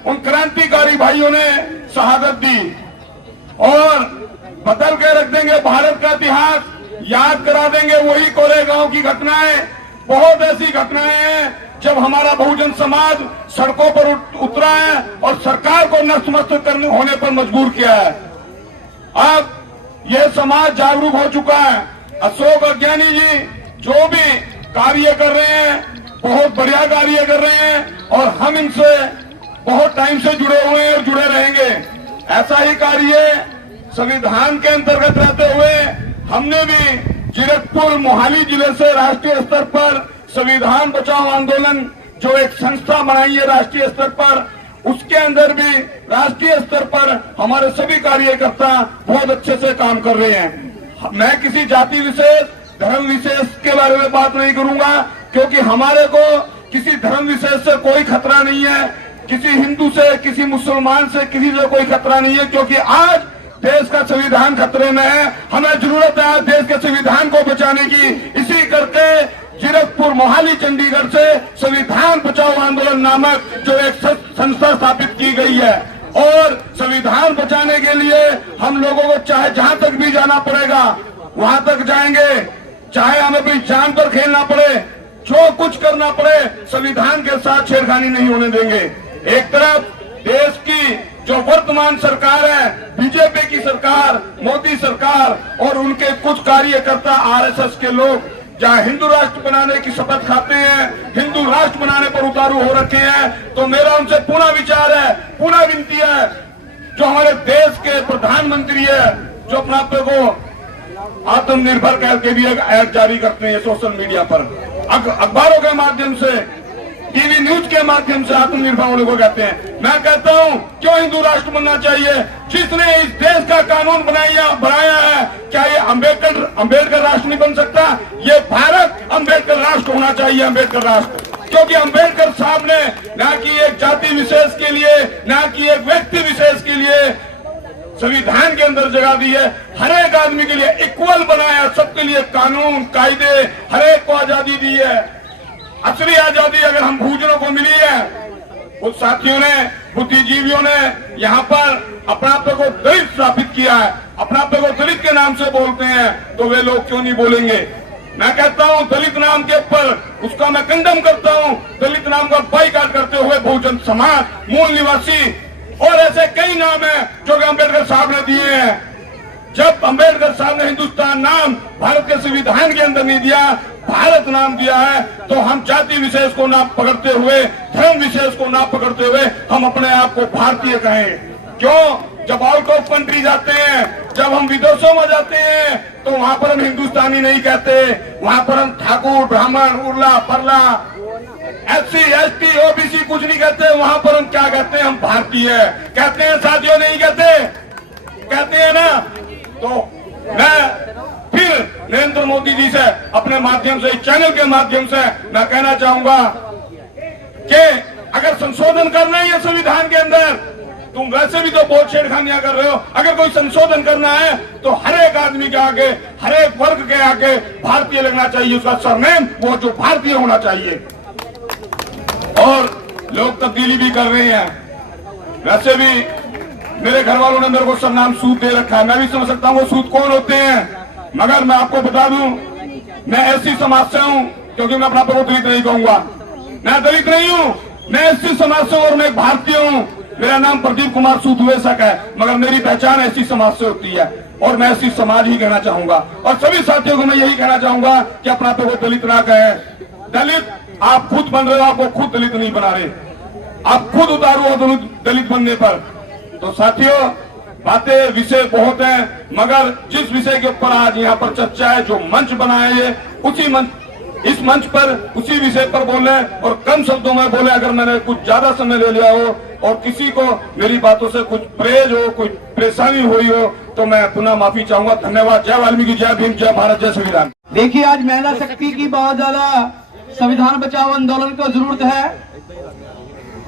उन क्रांतिकारी भाइयों ने शहादत दी और बदल के रख देंगे भारत का इतिहास, याद करा देंगे वही कोरेगांव की घटनाएं। बहुत ऐसी घटनाएं हैं जब हमारा बहुजन समाज सड़कों पर उतरा है और सरकार को नतमस्तक करने होने पर मजबूर किया है। अब यह समाज जागरूक हो चुका है। अशोक अज्ञानी जी जो भी कार्य कर रहे हैं, बहुत बढ़िया कार्य कर रहे हैं और हम इनसे बहुत टाइम से जुड़े हुए हैं और जुड़े रहेंगे। ऐसा ही कार्य संविधान के अंतर्गत रहते हुए हमने भी जीरकपुर मोहाली जिले से राष्ट्रीय स्तर पर संविधान बचाओ आंदोलन जो एक संस्था बनाई है राष्ट्रीय स्तर पर, उसके अंदर भी राष्ट्रीय स्तर पर हमारे सभी कार्यकर्ता बहुत अच्छे से काम कर रहे हैं। मैं किसी जाति विशेष, धर्म विशेष के बारे में बात नहीं करूंगा, क्योंकि हमारे को किसी धर्म विशेष से कोई खतरा नहीं है, किसी हिंदू से, किसी मुसलमान से, किसी से कोई खतरा नहीं है, क्योंकि आज देश का संविधान खतरे में है। हमें जरूरत है आज देश के संविधान को बचाने की। इसी करके जीरकपुर मोहाली चंडीगढ़ से संविधान बचाओ आंदोलन नामक जो एक संस्था स्थापित की गई है और संविधान बचाने के लिए हम लोगों को चाहे जहां तक भी जाना पड़ेगा वहां तक जाएंगे, चाहे हमें अपनी जान पर खेलना पड़े, जो कुछ करना पड़े, संविधान के साथ छेड़खानी नहीं होने देंगे। एक तरफ देश की जो वर्तमान सरकार है, बीजेपी की सरकार, मोदी सरकार और उनके कुछ कार्यकर्ता RSS के लोग जहां हिंदू राष्ट्र बनाने की शपथ खाते हैं, हिंदू राष्ट्र बनाने पर उतारू हो रखे हैं, तो मेरा उनसे पुनः विचार है, पुनः विनती है, जो हमारे देश के प्रधानमंत्री है, जो अपने आप को आत्मनिर्भर करके भी एक ऐड जारी करते हैं सोशल मीडिया पर, अखबारों के माध्यम से, टीवी न्यूज के माध्यम से आत्मनिर्भर होने को कहते हैं। मैं कहता हूं क्यों हिंदू राष्ट्र बनना चाहिए? जिसने इस देश का कानून बनाया है, क्या ये अंबेडकर राष्ट्र नहीं बन सकता? ये भारत अंबेडकर राष्ट्र होना चाहिए, अंबेडकर राष्ट्र, क्योंकि अंबेडकर साहब ने ना कि एक जाति विशेष के लिए, ना कि एक व्यक्ति विशेष के लिए संविधान के अंदर जगह दी है, हर एक आदमी के लिए इक्वल बनाया, सबके लिए कानून कायदे हर एक को आजादी दी है। असली आजादी अगर हम भूजनों को मिली है, उस साथियों ने, बुद्धिजीवियों ने यहाँ पर अपने आप को दलित स्थापित किया है, अपने आप को दलित के नाम से बोलते हैं, तो वे लोग क्यों नहीं बोलेंगे? मैं कहता हूँ दलित नाम के ऊपर उसका मैं कंडम करता हूँ, दलित नाम का बाइकाट करते हुए बहुजन समाज, मूल निवासी और ऐसे कई नाम है जो कि अम्बेडकर साहब ने दिए हैं। जब अम्बेडकर साहब ने हिंदुस्तान नाम भारत के संविधान के अंदर नहीं दिया, भारत नाम दिया है, तो हम जाति विशेष को ना पकड़ते हुए, धर्म विशेष को ना पकड़ते हुए हम अपने आप को भारतीय कहें। क्यों? जब आउट ऑफ कंट्री जाते हैं, जब हम विदेशों में जाते हैं, तो वहां पर हम हिंदुस्तानी नहीं कहते, वहां पर हम ठाकुर, ब्राह्मण, उर्ला, परला, SC, ST, OBC कुछ नहीं कहते, वहां पर हम क्या कहते हैं? हम भारतीय कहते हैं। साथियों नहीं कहते हैं ना? तो मैं फिर नरेंद्र मोदी जी से अपने माध्यम से, इस चैनल के माध्यम से मैं कहना चाहूंगा कि अगर संशोधन करना है संविधान के अंदर, तुम वैसे भी तो बहुत छेड़खानियां कर रहे हो, अगर कोई संशोधन करना है तो हर एक आदमी के आगे, हर एक वर्ग के आगे भारतीय लगना चाहिए, उसका सरनेम वो जो भारतीय होना चाहिए। और लोग तब्दीली भी कर रहे हैं। वैसे भी मेरे घर वालों ने मेरे को सब नाम सूद दे रखा है, मैं भी समझ सकता हूँ वो सूद कौन होते हैं, मगर मैं आपको बता दूं मैं ऐसी समाज से हूँ, क्योंकि मैं अपना को दलित नहीं कहूंगा, मैं दलित नहीं हूँ, मैं ऐसी समाज से और मैं एक भारतीय हूँ। मेरा नाम प्रदीप कुमार सूदवेशक है, मगर मेरी पहचान ऐसी समाज से होती है और मैं ऐसी समाज ही कहना चाहूंगा। और सभी साथियों को मैं यही कहना चाहूंगा कि अपना पे वो दलित ना कहे। दलित आप खुद बन रहे हो, आपको खुद दलित नहीं बना रहे, आप खुद उतारू हो दलित बनने पर। तो साथियों बातें विषय बहुत हैं, मगर जिस विषय के ऊपर आज यहाँ पर चर्चा है, जो मंच बनाए ये उसी मंच, इस मंच पर उसी विषय पर बोले और कम शब्दों में बोले। अगर मैंने कुछ ज्यादा समय ले लिया हो और किसी को मेरी बातों से कुछ परहेज हो, कुछ परेशानी हुई हो, तो मैं पुनः माफी चाहूंगा। धन्यवाद। जय वाल्मीकि, जय भीम, जय भारत, जय संविधान। देखिए आज महिला शक्ति की बहुत ज्यादा संविधान बचाओ आंदोलन को जरूरत है।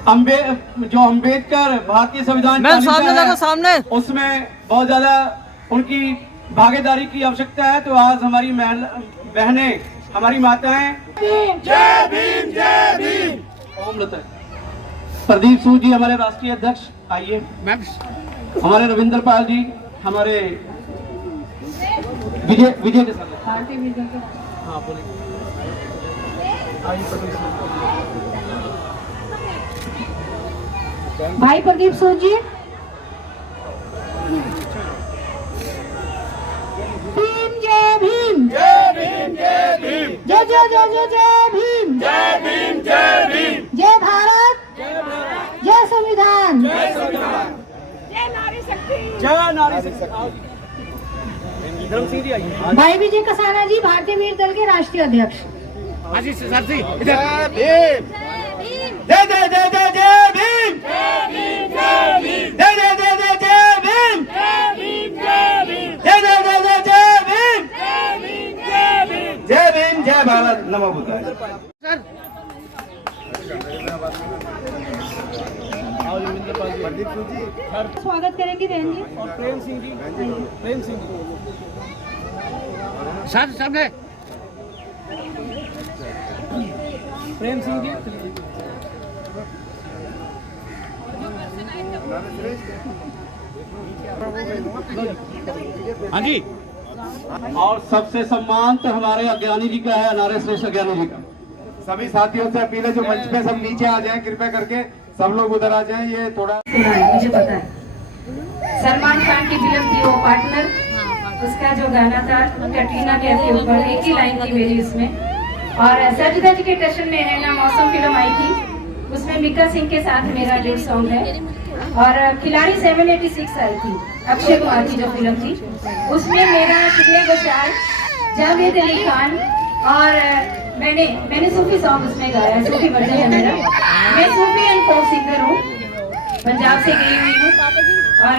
जो अम्बेडकर भारतीय संविधान सामने उसमें बहुत ज्यादा उनकी भागीदारी की आवश्यकता है। तो आज हमारी बहनें, हमारी माताएं, जय भीम, जय भीम। ओम लता प्रदीप सूद जी हमारे राष्ट्रीय अध्यक्ष, आइए। हमारे रविंद्र पाल जी, हमारे विजय के साथ हाँ बोलिए। भाई प्रदीप सूद जी, भीम, जय भीम, जय भीम, जय भीम, जय जय जय जय जय भीम, जय भीम, जय भीम, जय भारत, जय संविधान, जय संविधान, जय नारी शक्ति, जय नारी शक्ति। धर्म सिंह जी आइए। भाई विजय कसाना जी, भारतीय वीर दल के राष्ट्रीय अध्यक्ष। हाँ जी सर जी, जय भीम, जय जय जय जय जय भीम, जय भीम, जय भीम, जय जय जय जय जय भीम, जय भीम, जय भीम, जय जय जय जय जय भीम, जय भीम, जय भीम, जय भीम, जय भारत। नमो बुद्धाय। स्वागत करेंगी बहन जी। प्रेम सिंह जी, प्रेम सिंह जी सर सामने प्रेम सिंह जी। हाँ जी। और सबसे सम्मान तो हमारे अज्ञानी जी का है, अनारे श्रेष्ठ अज्ञानी जी का। सभी साथियों से अपील है जो मंच पे सब नीचे आ जाएं, कृपया करके सब लोग उधर आ जाएं। ये थोड़ा मुझे पता है सलमान खान की फिल्म थी वो पार्टनर, उसका जो गाना था कटरीना कैफ के ऊपर, एक ही लाइन थी मेरी उसमें। और सर्जिकल के टशन में है ना मौसम फिल्म आई थी, उसमें मिक्का सिंह के साथ मेरा ड्यूट सॉन्ग है। और खिलाड़ी 786 आई थी, अक्षय कुमार की जो फिल्म थी, उसमें मेरा शुक्रिया बचार, जावेद अली खान, और मैंने सूफी सॉन्ग उसमें गाया, सूफी वर्जन है मेरा। मैं सूफी एंड फोक सिंगर हूँ, पंजाब से गई हुई हूँ। और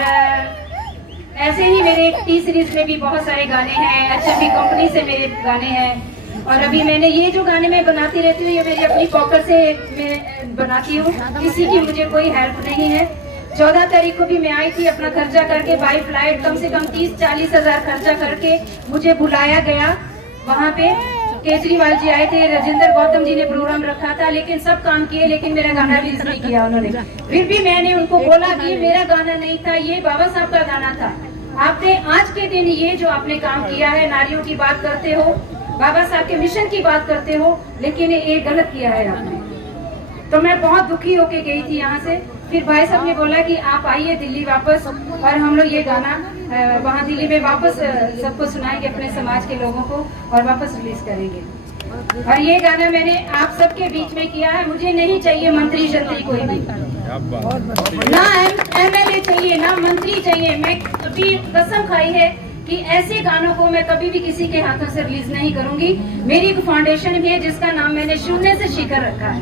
ऐसे ही मेरे टी सीरीज में भी बहुत सारे गाने हैं, HMV कंपनी से मेरे गाने हैं। और अभी मैंने ये जो गाने मैं बनाती रहती हूँ, ये मेरी अपनी पॉकेट से मैं बनाती हूँ, किसी की मुझे कोई हेल्प नहीं है। 14 तारीख को भी मैं आई थी अपना खर्चा करके, बाई फ्लाइट कम से कम 30-40 हजार खर्चा करके मुझे बुलाया गया। वहाँ पे केजरीवाल जी आए थे, राजेंद्र गौतम जी ने प्रोग्राम रखा था, लेकिन सब काम किए, लेकिन मेरा गाना रिलीज नहीं किया उन्होंने। फिर भी मैंने उनको बोला कि मेरा गाना नहीं था, ये बाबा साहब का गाना था। आपने आज के दिन ये जो आपने काम किया है, नारियों की बात करते हो, बाबा साहब के मिशन की बात करते हो, लेकिन ये गलत किया है आपने। तो मैं बहुत दुखी होके गई थी यहाँ से। फिर भाई साहब ने बोला कि आप आइए दिल्ली वापस, और हम लोग ये गाना वहाँ दिल्ली में वापस सबको सुनाएंगे, अपने समाज के लोगों को, और वापस रिलीज करेंगे। और ये गाना मैंने आप सबके बीच में किया है। मुझे नहीं चाहिए मंत्री शंत्री कोई भी, ना MLA चाहिए, ना मंत्री चाहिए। मैं कभी कसम खाई है कि ऐसे गानों को मैं कभी भी किसी के हाथों से रिलीज नहीं करूंगी। मेरी एक फाउंडेशन भी है जिसका नाम मैंने शून्य से शिखर रखा है,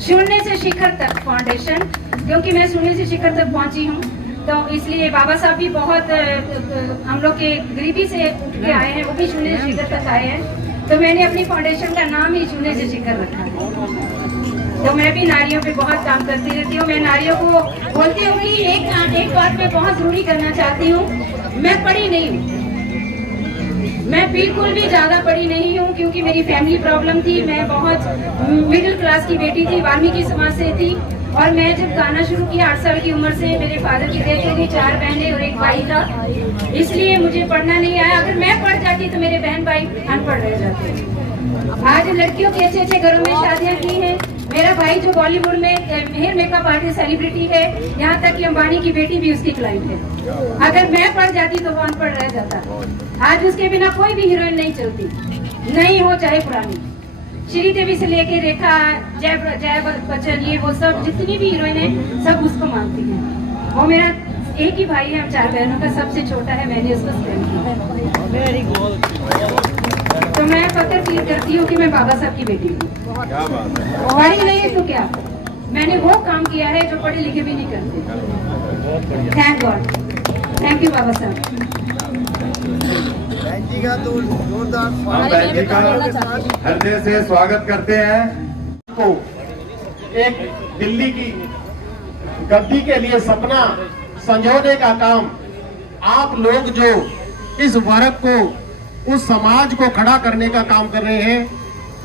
शून्य से शिखर तक फाउंडेशन, क्योंकि मैं शून्य से शिखर तक पहुंची हूं। तो इसलिए बाबा साहब भी बहुत हम लोग के गरीबी से उठ के आए हैं, वो भी शून्य से शिखर तक आए हैं। तो मैंने अपनी फाउंडेशन का नाम ही शून्य से शिखर रखा है। तो मैं भी नारियों पे बहुत काम करती रहती हूँ। मैं नारियों को बोलती हूँ कि एक बात मैं बहुत जरूरी करना चाहती हूँ, मैं पढ़ी नहीं हूँ, मैं बिल्कुल भी ज्यादा पढ़ी नहीं हूँ क्योंकि मेरी फैमिली प्रॉब्लम थी। मैं बहुत मिडिल क्लास की बेटी थी, वाल्मीकि समाज से थी। और मैं जब गाना शुरू किया 8 साल की उम्र से, मेरे फादर की डेथ हो गई, 4 बहनें और 1 भाई था, इसलिए मुझे पढ़ना नहीं आया। अगर मैं पढ़ जाती तो मेरे बहन भाई अनपढ़ रह जाते। आज लड़कियों के अच्छे अच्छे घरों में शादियां की हैं। मेरा भाई जो बॉलीवुड में हेयर मेकअप आर्टिस्ट सेलिब्रिटी है, यहाँ तक कि अंबानी की बेटी भी उसकी क्लाइंट है। अगर मैं पढ़ जाती तो वो अनपढ़ रह जाता। आज उसके बिना कोई भी हीरोइन नहीं चलती, नहीं हो चाहे पुरानी। श्रीदेवी से लेके रेखा, जय बच्चन, ये वो सब जितनी भी हीरोइन है सब उसको मानती हैं। वो मेरा एक ही भाई है, हम 4 बहनों का सबसे छोटा है, मैंने उसको सिलेक्ट किया। तो मैं फख्र फील करती हूँ कि मैं बाबा साहब की बेटी हूँ। पढ़ी नहीं है तो क्या, मैंने वो काम किया है जो पढ़े लिखे भी नहीं करते। थैंक गॉड, थैंक यू बाबा साहब। हम बहन जी का हृदय से स्वागत करते हैं। को एक दिल्ली की गद्दी के लिए सपना संजोने का काम आप लोग जो इस वर्ग को, उस समाज को खड़ा करने का काम कर रहे हैं,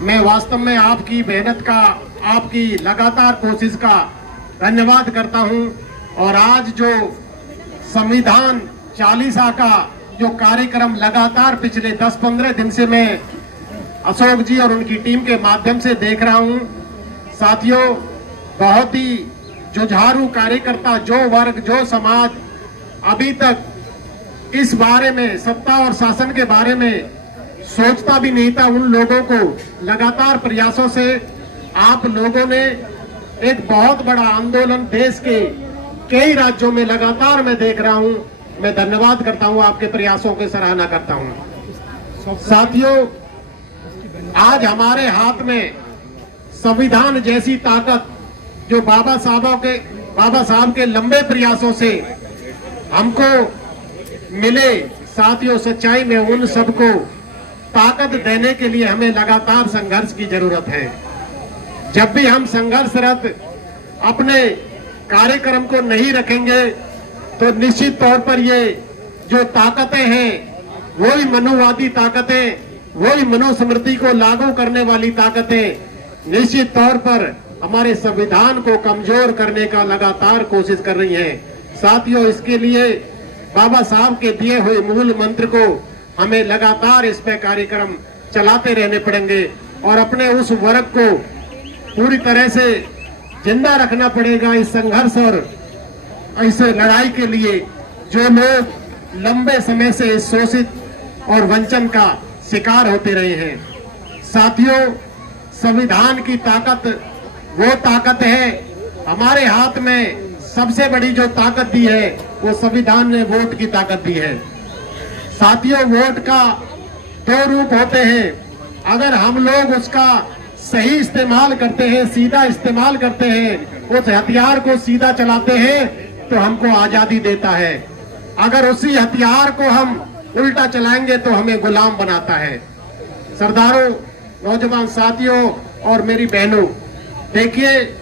मैं वास्तव में आपकी मेहनत का, आपकी लगातार कोशिश का धन्यवाद करता हूं। और आज जो संविधान चालीसा का जो कार्यक्रम लगातार पिछले 10-15 दिन से मैं अशोक जी और उनकी टीम के माध्यम से देख रहा हूं, साथियों, बहुत ही जुझारू कार्यकर्ता, जो वर्ग, जो समाज अभी तक इस बारे में, सत्ता और शासन के बारे में सोचता भी नहीं था, उन लोगों को लगातार प्रयासों से आप लोगों ने एक बहुत बड़ा आंदोलन देश के कई राज्यों में लगातार मैं देख रहा हूं। मैं धन्यवाद करता हूं, आपके प्रयासों की सराहना करता हूं। साथियों, आज हमारे हाथ में संविधान जैसी ताकत जो बाबा साहब के लंबे प्रयासों से हमको मिले, साथियों, सच्चाई में उन सबको ताकत देने के लिए हमें लगातार संघर्ष की जरूरत है। जब भी हम संघर्षरत अपने कार्यक्रम को नहीं रखेंगे तो निश्चित तौर पर ये जो ताकतें हैं, वही मनुवादी ताकतें, वही मनुस्मृति को लागू करने वाली ताकतें निश्चित तौर पर हमारे संविधान को कमजोर करने का लगातार कोशिश कर रही हैं। साथियों, इसके लिए बाबा साहब के दिए हुए मूल मंत्र को हमें लगातार इस पे कार्यक्रम चलाते रहने पड़ेंगे और अपने उस वर्ग को पूरी तरह से जिंदा रखना पड़ेगा इस संघर्ष और इस लड़ाई के लिए, जो लोग लंबे समय से शोषित और वंचन का शिकार होते रहे हैं। साथियों, संविधान की ताकत वो ताकत है, हमारे हाथ में सबसे बड़ी जो ताकत दी है वो संविधान ने वोट की ताकत दी है। साथियों, वोट का 2 रूप होते हैं। अगर हम लोग उसका सही इस्तेमाल करते हैं, सीधा इस्तेमाल करते हैं, उस हथियार को सीधा चलाते हैं तो हमको आजादी देता है। अगर उसी हथियार को हम उल्टा चलाएंगे तो हमें गुलाम बनाता है। सरदारों, नौजवान साथियों और मेरी बहनों, देखिए,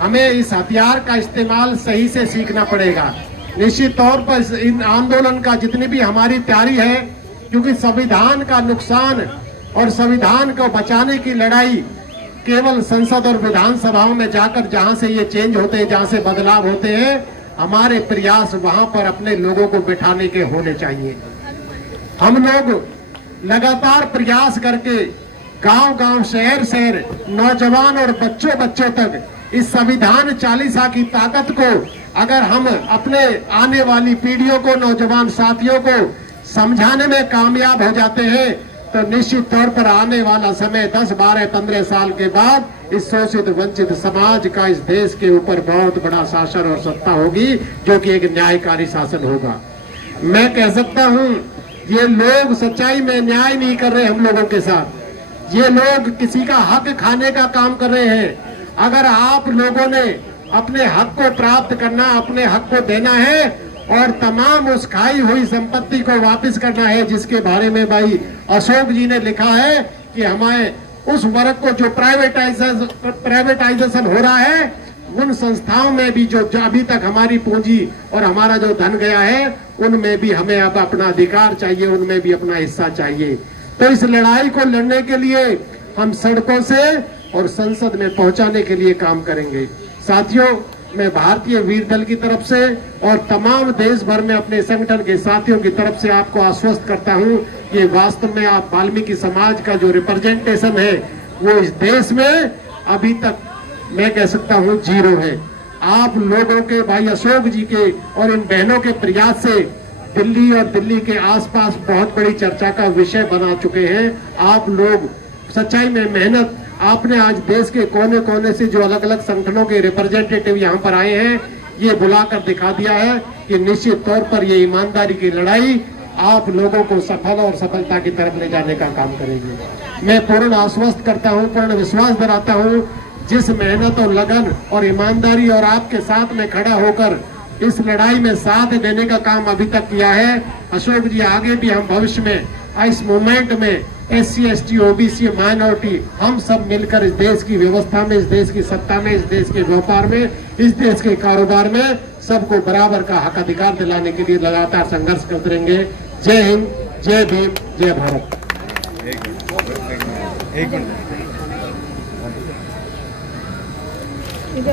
हमें इस हथियार का इस्तेमाल सही से सीखना पड़ेगा। निश्चित तौर पर इन आंदोलन का जितनी भी हमारी तैयारी है, क्योंकि संविधान का नुकसान और संविधान को बचाने की लड़ाई केवल संसद और विधानसभाओं में जाकर जहां से ये चेंज होते हैं, जहां से बदलाव होते हैं, हमारे प्रयास वहां पर अपने लोगों को बिठाने के होने चाहिए। हम लोग लगातार प्रयास करके गांव-गांव, शहर-शहर, नौजवान और बच्चों तक इस संविधान चालीसा की ताकत को अगर हम अपने आने वाली पीढ़ियों को, नौजवान साथियों को समझाने में कामयाब हो जाते हैं तो निश्चित तौर पर आने वाला समय 10, 12, 15 साल के बाद इस शोषित वंचित समाज का इस देश के ऊपर बहुत बड़ा शासन और सत्ता होगी, जो कि एक न्यायकारी शासन होगा। मैं कह सकता हूं, ये लोग सच्चाई में न्याय नहीं कर रहे हम लोगों के साथ, ये लोग किसी का हक खाने का काम कर रहे हैं। अगर आप लोगों ने अपने हक को प्राप्त करना, अपने हक को देना है और तमाम उस खाई हुई संपत्ति को वापस करना है, जिसके बारे में भाई अशोक जी ने लिखा है कि हमें उस वर्ग को जो प्राइवेटाइजेशन हो रहा है उन संस्थाओं में भी जो अभी तक हमारी पूंजी और हमारा जो धन गया है, उनमें भी हमें अब अपना अधिकार चाहिए, उनमें भी अपना हिस्सा चाहिए। तो इस लड़ाई को लड़ने के लिए हम सड़कों से और संसद में पहुंचाने के लिए काम करेंगे। साथियों, मैं भारतीय वीर दल की तरफ से और तमाम देश भर में अपने संगठन के साथियों की तरफ से आपको आश्वस्त करता हूं, ये वास्तव में आप वाल्मीकि समाज का जो रिप्रेजेंटेशन है वो इस देश में अभी तक मैं कह सकता हूं जीरो है। आप लोगों के, भाई अशोक जी के और इन बहनों के प्रयास से दिल्ली और दिल्ली के आसपास बहुत बड़ी चर्चा का विषय बना चुके हैं। आप लोग सच्चाई में मेहनत, आपने आज देश के कोने कोने से जो अलग अलग संगठनों के रिप्रेजेंटेटिव यहाँ पर आए हैं, ये बुलाकर दिखा दिया है कि निश्चित तौर पर ये ईमानदारी की लड़ाई आप लोगों को सफल और सफलता की तरफ ले जाने का काम करेगी। मैं पूर्ण आश्वस्त करता हूँ, पूर्ण विश्वास दिलाता हूँ, जिस मेहनत और लगन और ईमानदारी और आपके साथ में खड़ा होकर इस लड़ाई में साथ देने का काम अभी तक किया है, अशोक जी आगे भी हम भविष्य में इस मूवमेंट में SC ST OBC माइनॉरिटी हम सब मिलकर इस देश की व्यवस्था में, इस देश की सत्ता में, इस देश के व्यापार में, इस देश के कारोबार में सबको बराबर का हक अधिकार दिलाने के लिए लगातार संघर्ष करते रहेंगे। जय हिंद, जय भीम, जय भारत।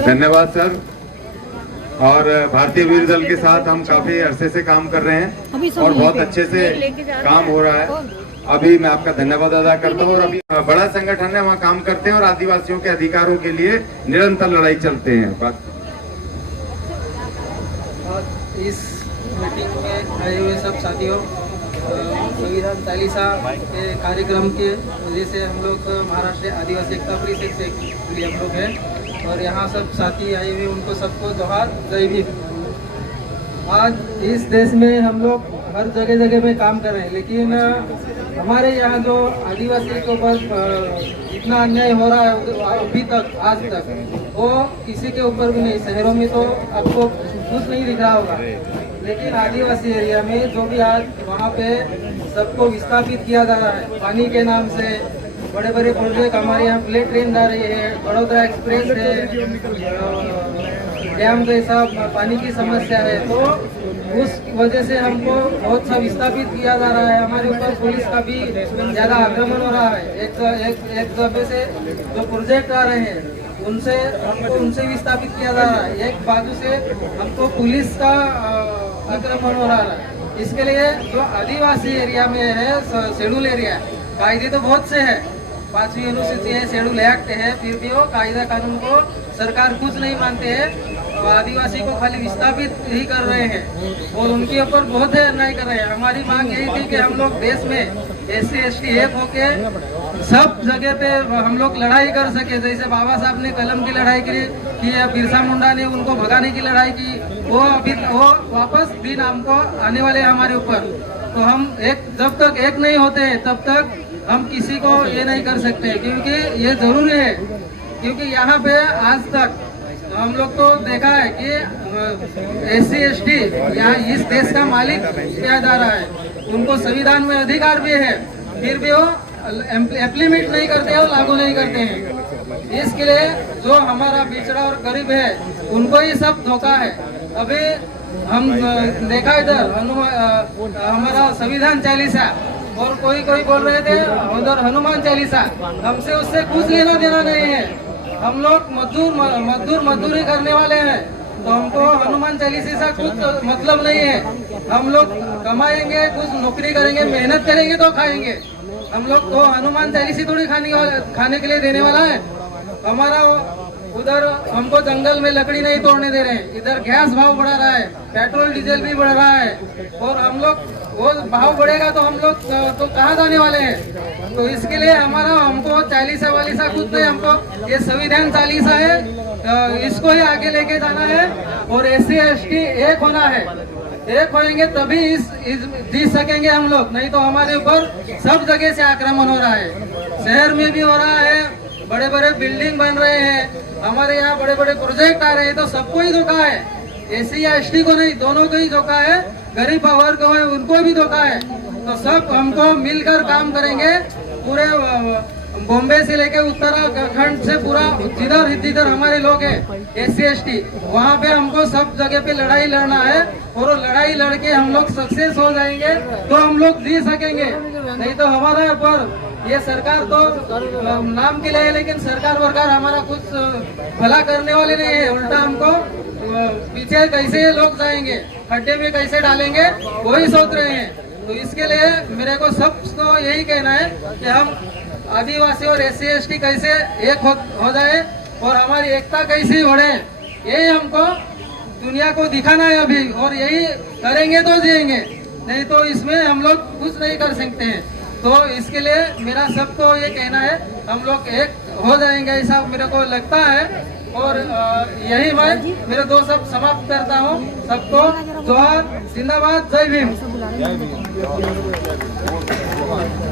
धन्यवाद सर। और भारतीय वीर दल के साथ हम काफी अरसे से काम कर रहे हैं और बहुत अच्छे से काम हो रहा है। अभी मैं आपका धन्यवाद अदा करता हूँ। और अभी बड़ा संगठन है, वहाँ काम करते हैं और आदिवासियों के अधिकारों के लिए निरंतर लड़ाई चलते हैं। इस मीटिंग में आए हुए सब साथियों, संविधान चालीसा के कार्यक्रम के वजह से हम लोग महाराष्ट्र आदिवासी एकता परिषद से हम लोग हैं और यहाँ सब साथी आए हुए, उनको सबको जोहार, जय भीम। आज इस देश में हम लोग हर जगह जगह में काम कर रहे हैं, लेकिन हमारे यहाँ जो आदिवासी के ऊपर इतना अन्याय हो रहा है अभी तक, आज तक, वो किसी के ऊपर भी नहीं। शहरों में तो आपको कुछ नहीं दिख रहा होगा, लेकिन आदिवासी एरिया में जो भी आज वहाँ पे सबको विस्थापित किया जा रहा है पानी के नाम से। बड़े बड़े प्रोजेक्ट हमारे यहाँ बुलेट ट्रेन जा रही है, बड़ौदा एक्सप्रेस है, डैम जैसा पानी की समस्या है, तो उस वजह से हमको बहुत सा विस्थापित किया जा रहा है। हमारे ऊपर पुलिस का भी ज्यादा आक्रमण हो रहा है। एक दफे से जो प्रोजेक्ट आ रहे हैं उनसे विस्थापित किया जा रहा है। एक बाजू से हमको पुलिस का आक्रमण हो रहा है। इसके लिए जो आदिवासी एरिया में है, शेड्यूल एरिया, कायदे तो बहुत से है, 5वीं अनुसूची है, शेड्यूल एक्ट है, फिर भी वो कायदा कानून को सरकार कुछ नहीं मानते हैं। आदिवासी को खाली विस्थापित ही कर रहे हैं और उनके ऊपर बहुत अन्याय कर रहे हैं। हमारी मांग यही थी कि हम लोग देश में SC ST एक होके सब जगह पे हम लोग लड़ाई कर सके। जैसे बाबा साहब ने कलम की लड़ाई की, बिरसा मुंडा ने उनको भगाने की लड़ाई की, वो वापस दिन हमको आने वाले हमारे ऊपर। तो हम जब तक एक नहीं होते तब तक हम किसी को ये नहीं कर सकते, क्योंकि ये जरूरी है। क्योंकि यहाँ पे आज तक हम लोग तो देखा है कि SC ST यहाँ इस देश का मालिक किया जा रहा है, उनको संविधान में अधिकार भी है, फिर भी वो इम्प्लीमेंट नहीं करते और लागू नहीं करते हैं। इसके लिए जो हमारा पिछड़ा और गरीब है उनको ही सब धोखा है। अभी हम देखा इधर हमारा संविधान चालीसा और कोई बोल रहे थे उधर हनुमान चालीसा, हमसे उससे कुछ लेना देना नहीं है। हम लोग मजदूरी करने वाले हैं, तो हमको हनुमान चालीसा से कुछ मतलब नहीं है। हम लोग कमाएंगे, कुछ नौकरी करेंगे, मेहनत करेंगे तो खाएंगे। हम लोग तो हनुमान चालीसा थोड़ी खाने के लिए देने वाला है। हमारा उधर हमको जंगल में लकड़ी नहीं तोड़ने दे रहे हैं, इधर गैस भाव बढ़ा रहा है, पेट्रोल डीजल भी बढ़ रहा है, और हम लोग वो भाव बढ़ेगा तो हम लोग तो कहाँ जाने वाले हैं। तो इसके लिए हमको चालीसा वालीसा कुछ नहीं, हमको ये संविधान चालीसा है, इसको ही आगे लेके जाना है और SC ST एक होना है। एक होएंगे तभी जीत सकेंगे हम लोग, नहीं तो हमारे ऊपर सब जगह से आक्रमण हो रहा है। शहर में भी हो रहा है, बड़े बड़े बिल्डिंग बन रहे हैं, हमारे यहाँ बड़े बड़े प्रोजेक्ट आ रहे हैं, तो सबको ही धोखा है। SC या ST को नहीं, दोनों को ही धोखा है। गरीब वर्ग को है उनको भी धोखा है। तो सब हमको मिलकर काम करेंगे, पूरे बॉम्बे से लेके उत्तराखंड से पूरा जिधर जिधर हमारे लोग हैं SC/ST, वहाँ पे हमको सब जगह पे लड़ाई लड़ना है। और वो लड़ाई लड़के हम लोग सक्सेस हो जाएंगे तो हम लोग जी सकेंगे, नहीं तो हमारा पर ये सरकार तो नाम के लिए है, लेकिन सरकार वरकार हमारा कुछ भला करने वाले नहीं है। उल्टा हमको पीछे कैसे ये लोग जाएंगे, खड्डे में कैसे डालेंगे, वही सोच रहे हैं। तो इसके लिए मेरे को सबको यही कहना है कि हम आदिवासी और SC/ST कैसे एक हो जाए और हमारी एकता कैसी बढ़े, यही हमको दुनिया को दिखाना है अभी। और यही करेंगे तो जिएंगे, नहीं तो इसमें हम लोग कुछ नहीं कर सकते हैं। तो इसके लिए मेरा सबको ये कहना है, हम लोग एक हो जाएंगे ऐसा मेरे को लगता है। और यही मैं मेरे दो सब समाप्त करता हूँ। सबको जोहार, जिंदाबाद, जय भीम।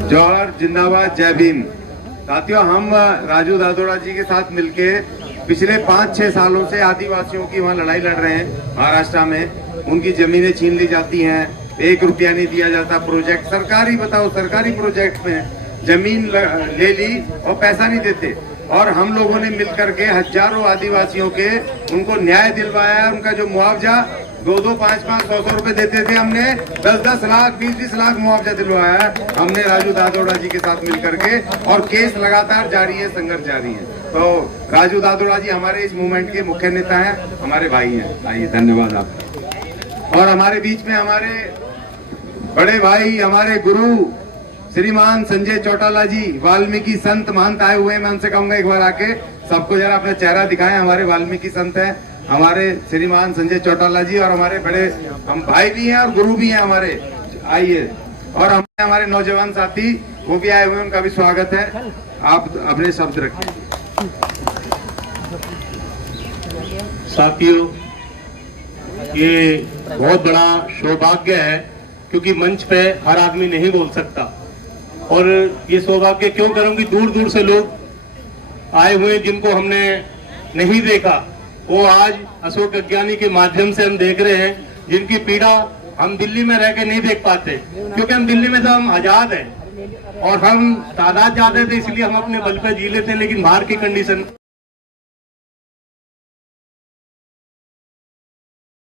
जौहर, जिंदाबाद, जय भीम। साथियों, हम राजू दादोड़ा जी के साथ मिलके पिछले 5-6 सालों से आदिवासियों की वहाँ लड़ाई लड़ रहे हैं। महाराष्ट्र में उनकी जमीनें छीन ली जाती हैं, 1 रुपया नहीं दिया जाता। प्रोजेक्ट सरकारी, बताओ, सरकारी प्रोजेक्ट में जमीन ले ली और पैसा नहीं देते। और हम लोगों ने मिलकर के हजारों आदिवासियों के उनको न्याय दिलवाया। उनका जो मुआवजा 2-2, 5-5, 100-100 रुपए देते थे, हमने 10-10 लाख, 20-20 लाख मुआवजा दिलवाया है हमने राजू दादोड़ा जी के साथ मिलकर के। और केस लगातार जारी है, संघर्ष जारी है। तो राजू दादोड़ा जी हमारे इस मूवमेंट के मुख्य नेता हैं, हमारे भाई हैं। आइए, धन्यवाद आपका। और हमारे बीच में हमारे बड़े भाई, हमारे गुरु श्रीमान संजय चौटाला जी, वाल्मीकि संत महंत आए हुए हैं। मैं उनसे कहूंगा एक बार आके सबको जरा अपना चेहरा दिखाएं। हमारे वाल्मीकि संत हैं, हमारे श्रीमान संजय चौटाला जी, और हमारे बड़े हम भाई भी हैं और गुरु भी हैं हमारे। आइए, और हमारे नौजवान साथी वो भी आए हुए हैं, उनका भी स्वागत है। आप अपने शब्द रखें। साथियों, ये बहुत बड़ा सौभाग्य है, क्योंकि मंच पे हर आदमी नहीं बोल सकता। और ये सौभाग्य क्यों करूंगी, दूर दूर से लोग आए हुए जिनको हमने नहीं देखा, वो आज अशोक अज्ञानी के माध्यम से हम देख रहे हैं, जिनकी पीड़ा हम दिल्ली में रह के नहीं देख पाते। क्योंकि हम दिल्ली में तो हम आजाद हैं और हम तादाद ज्यादा थे, इसलिए हम अपने बल पे जी लेते हैं। लेकिन बाहर की कंडीशन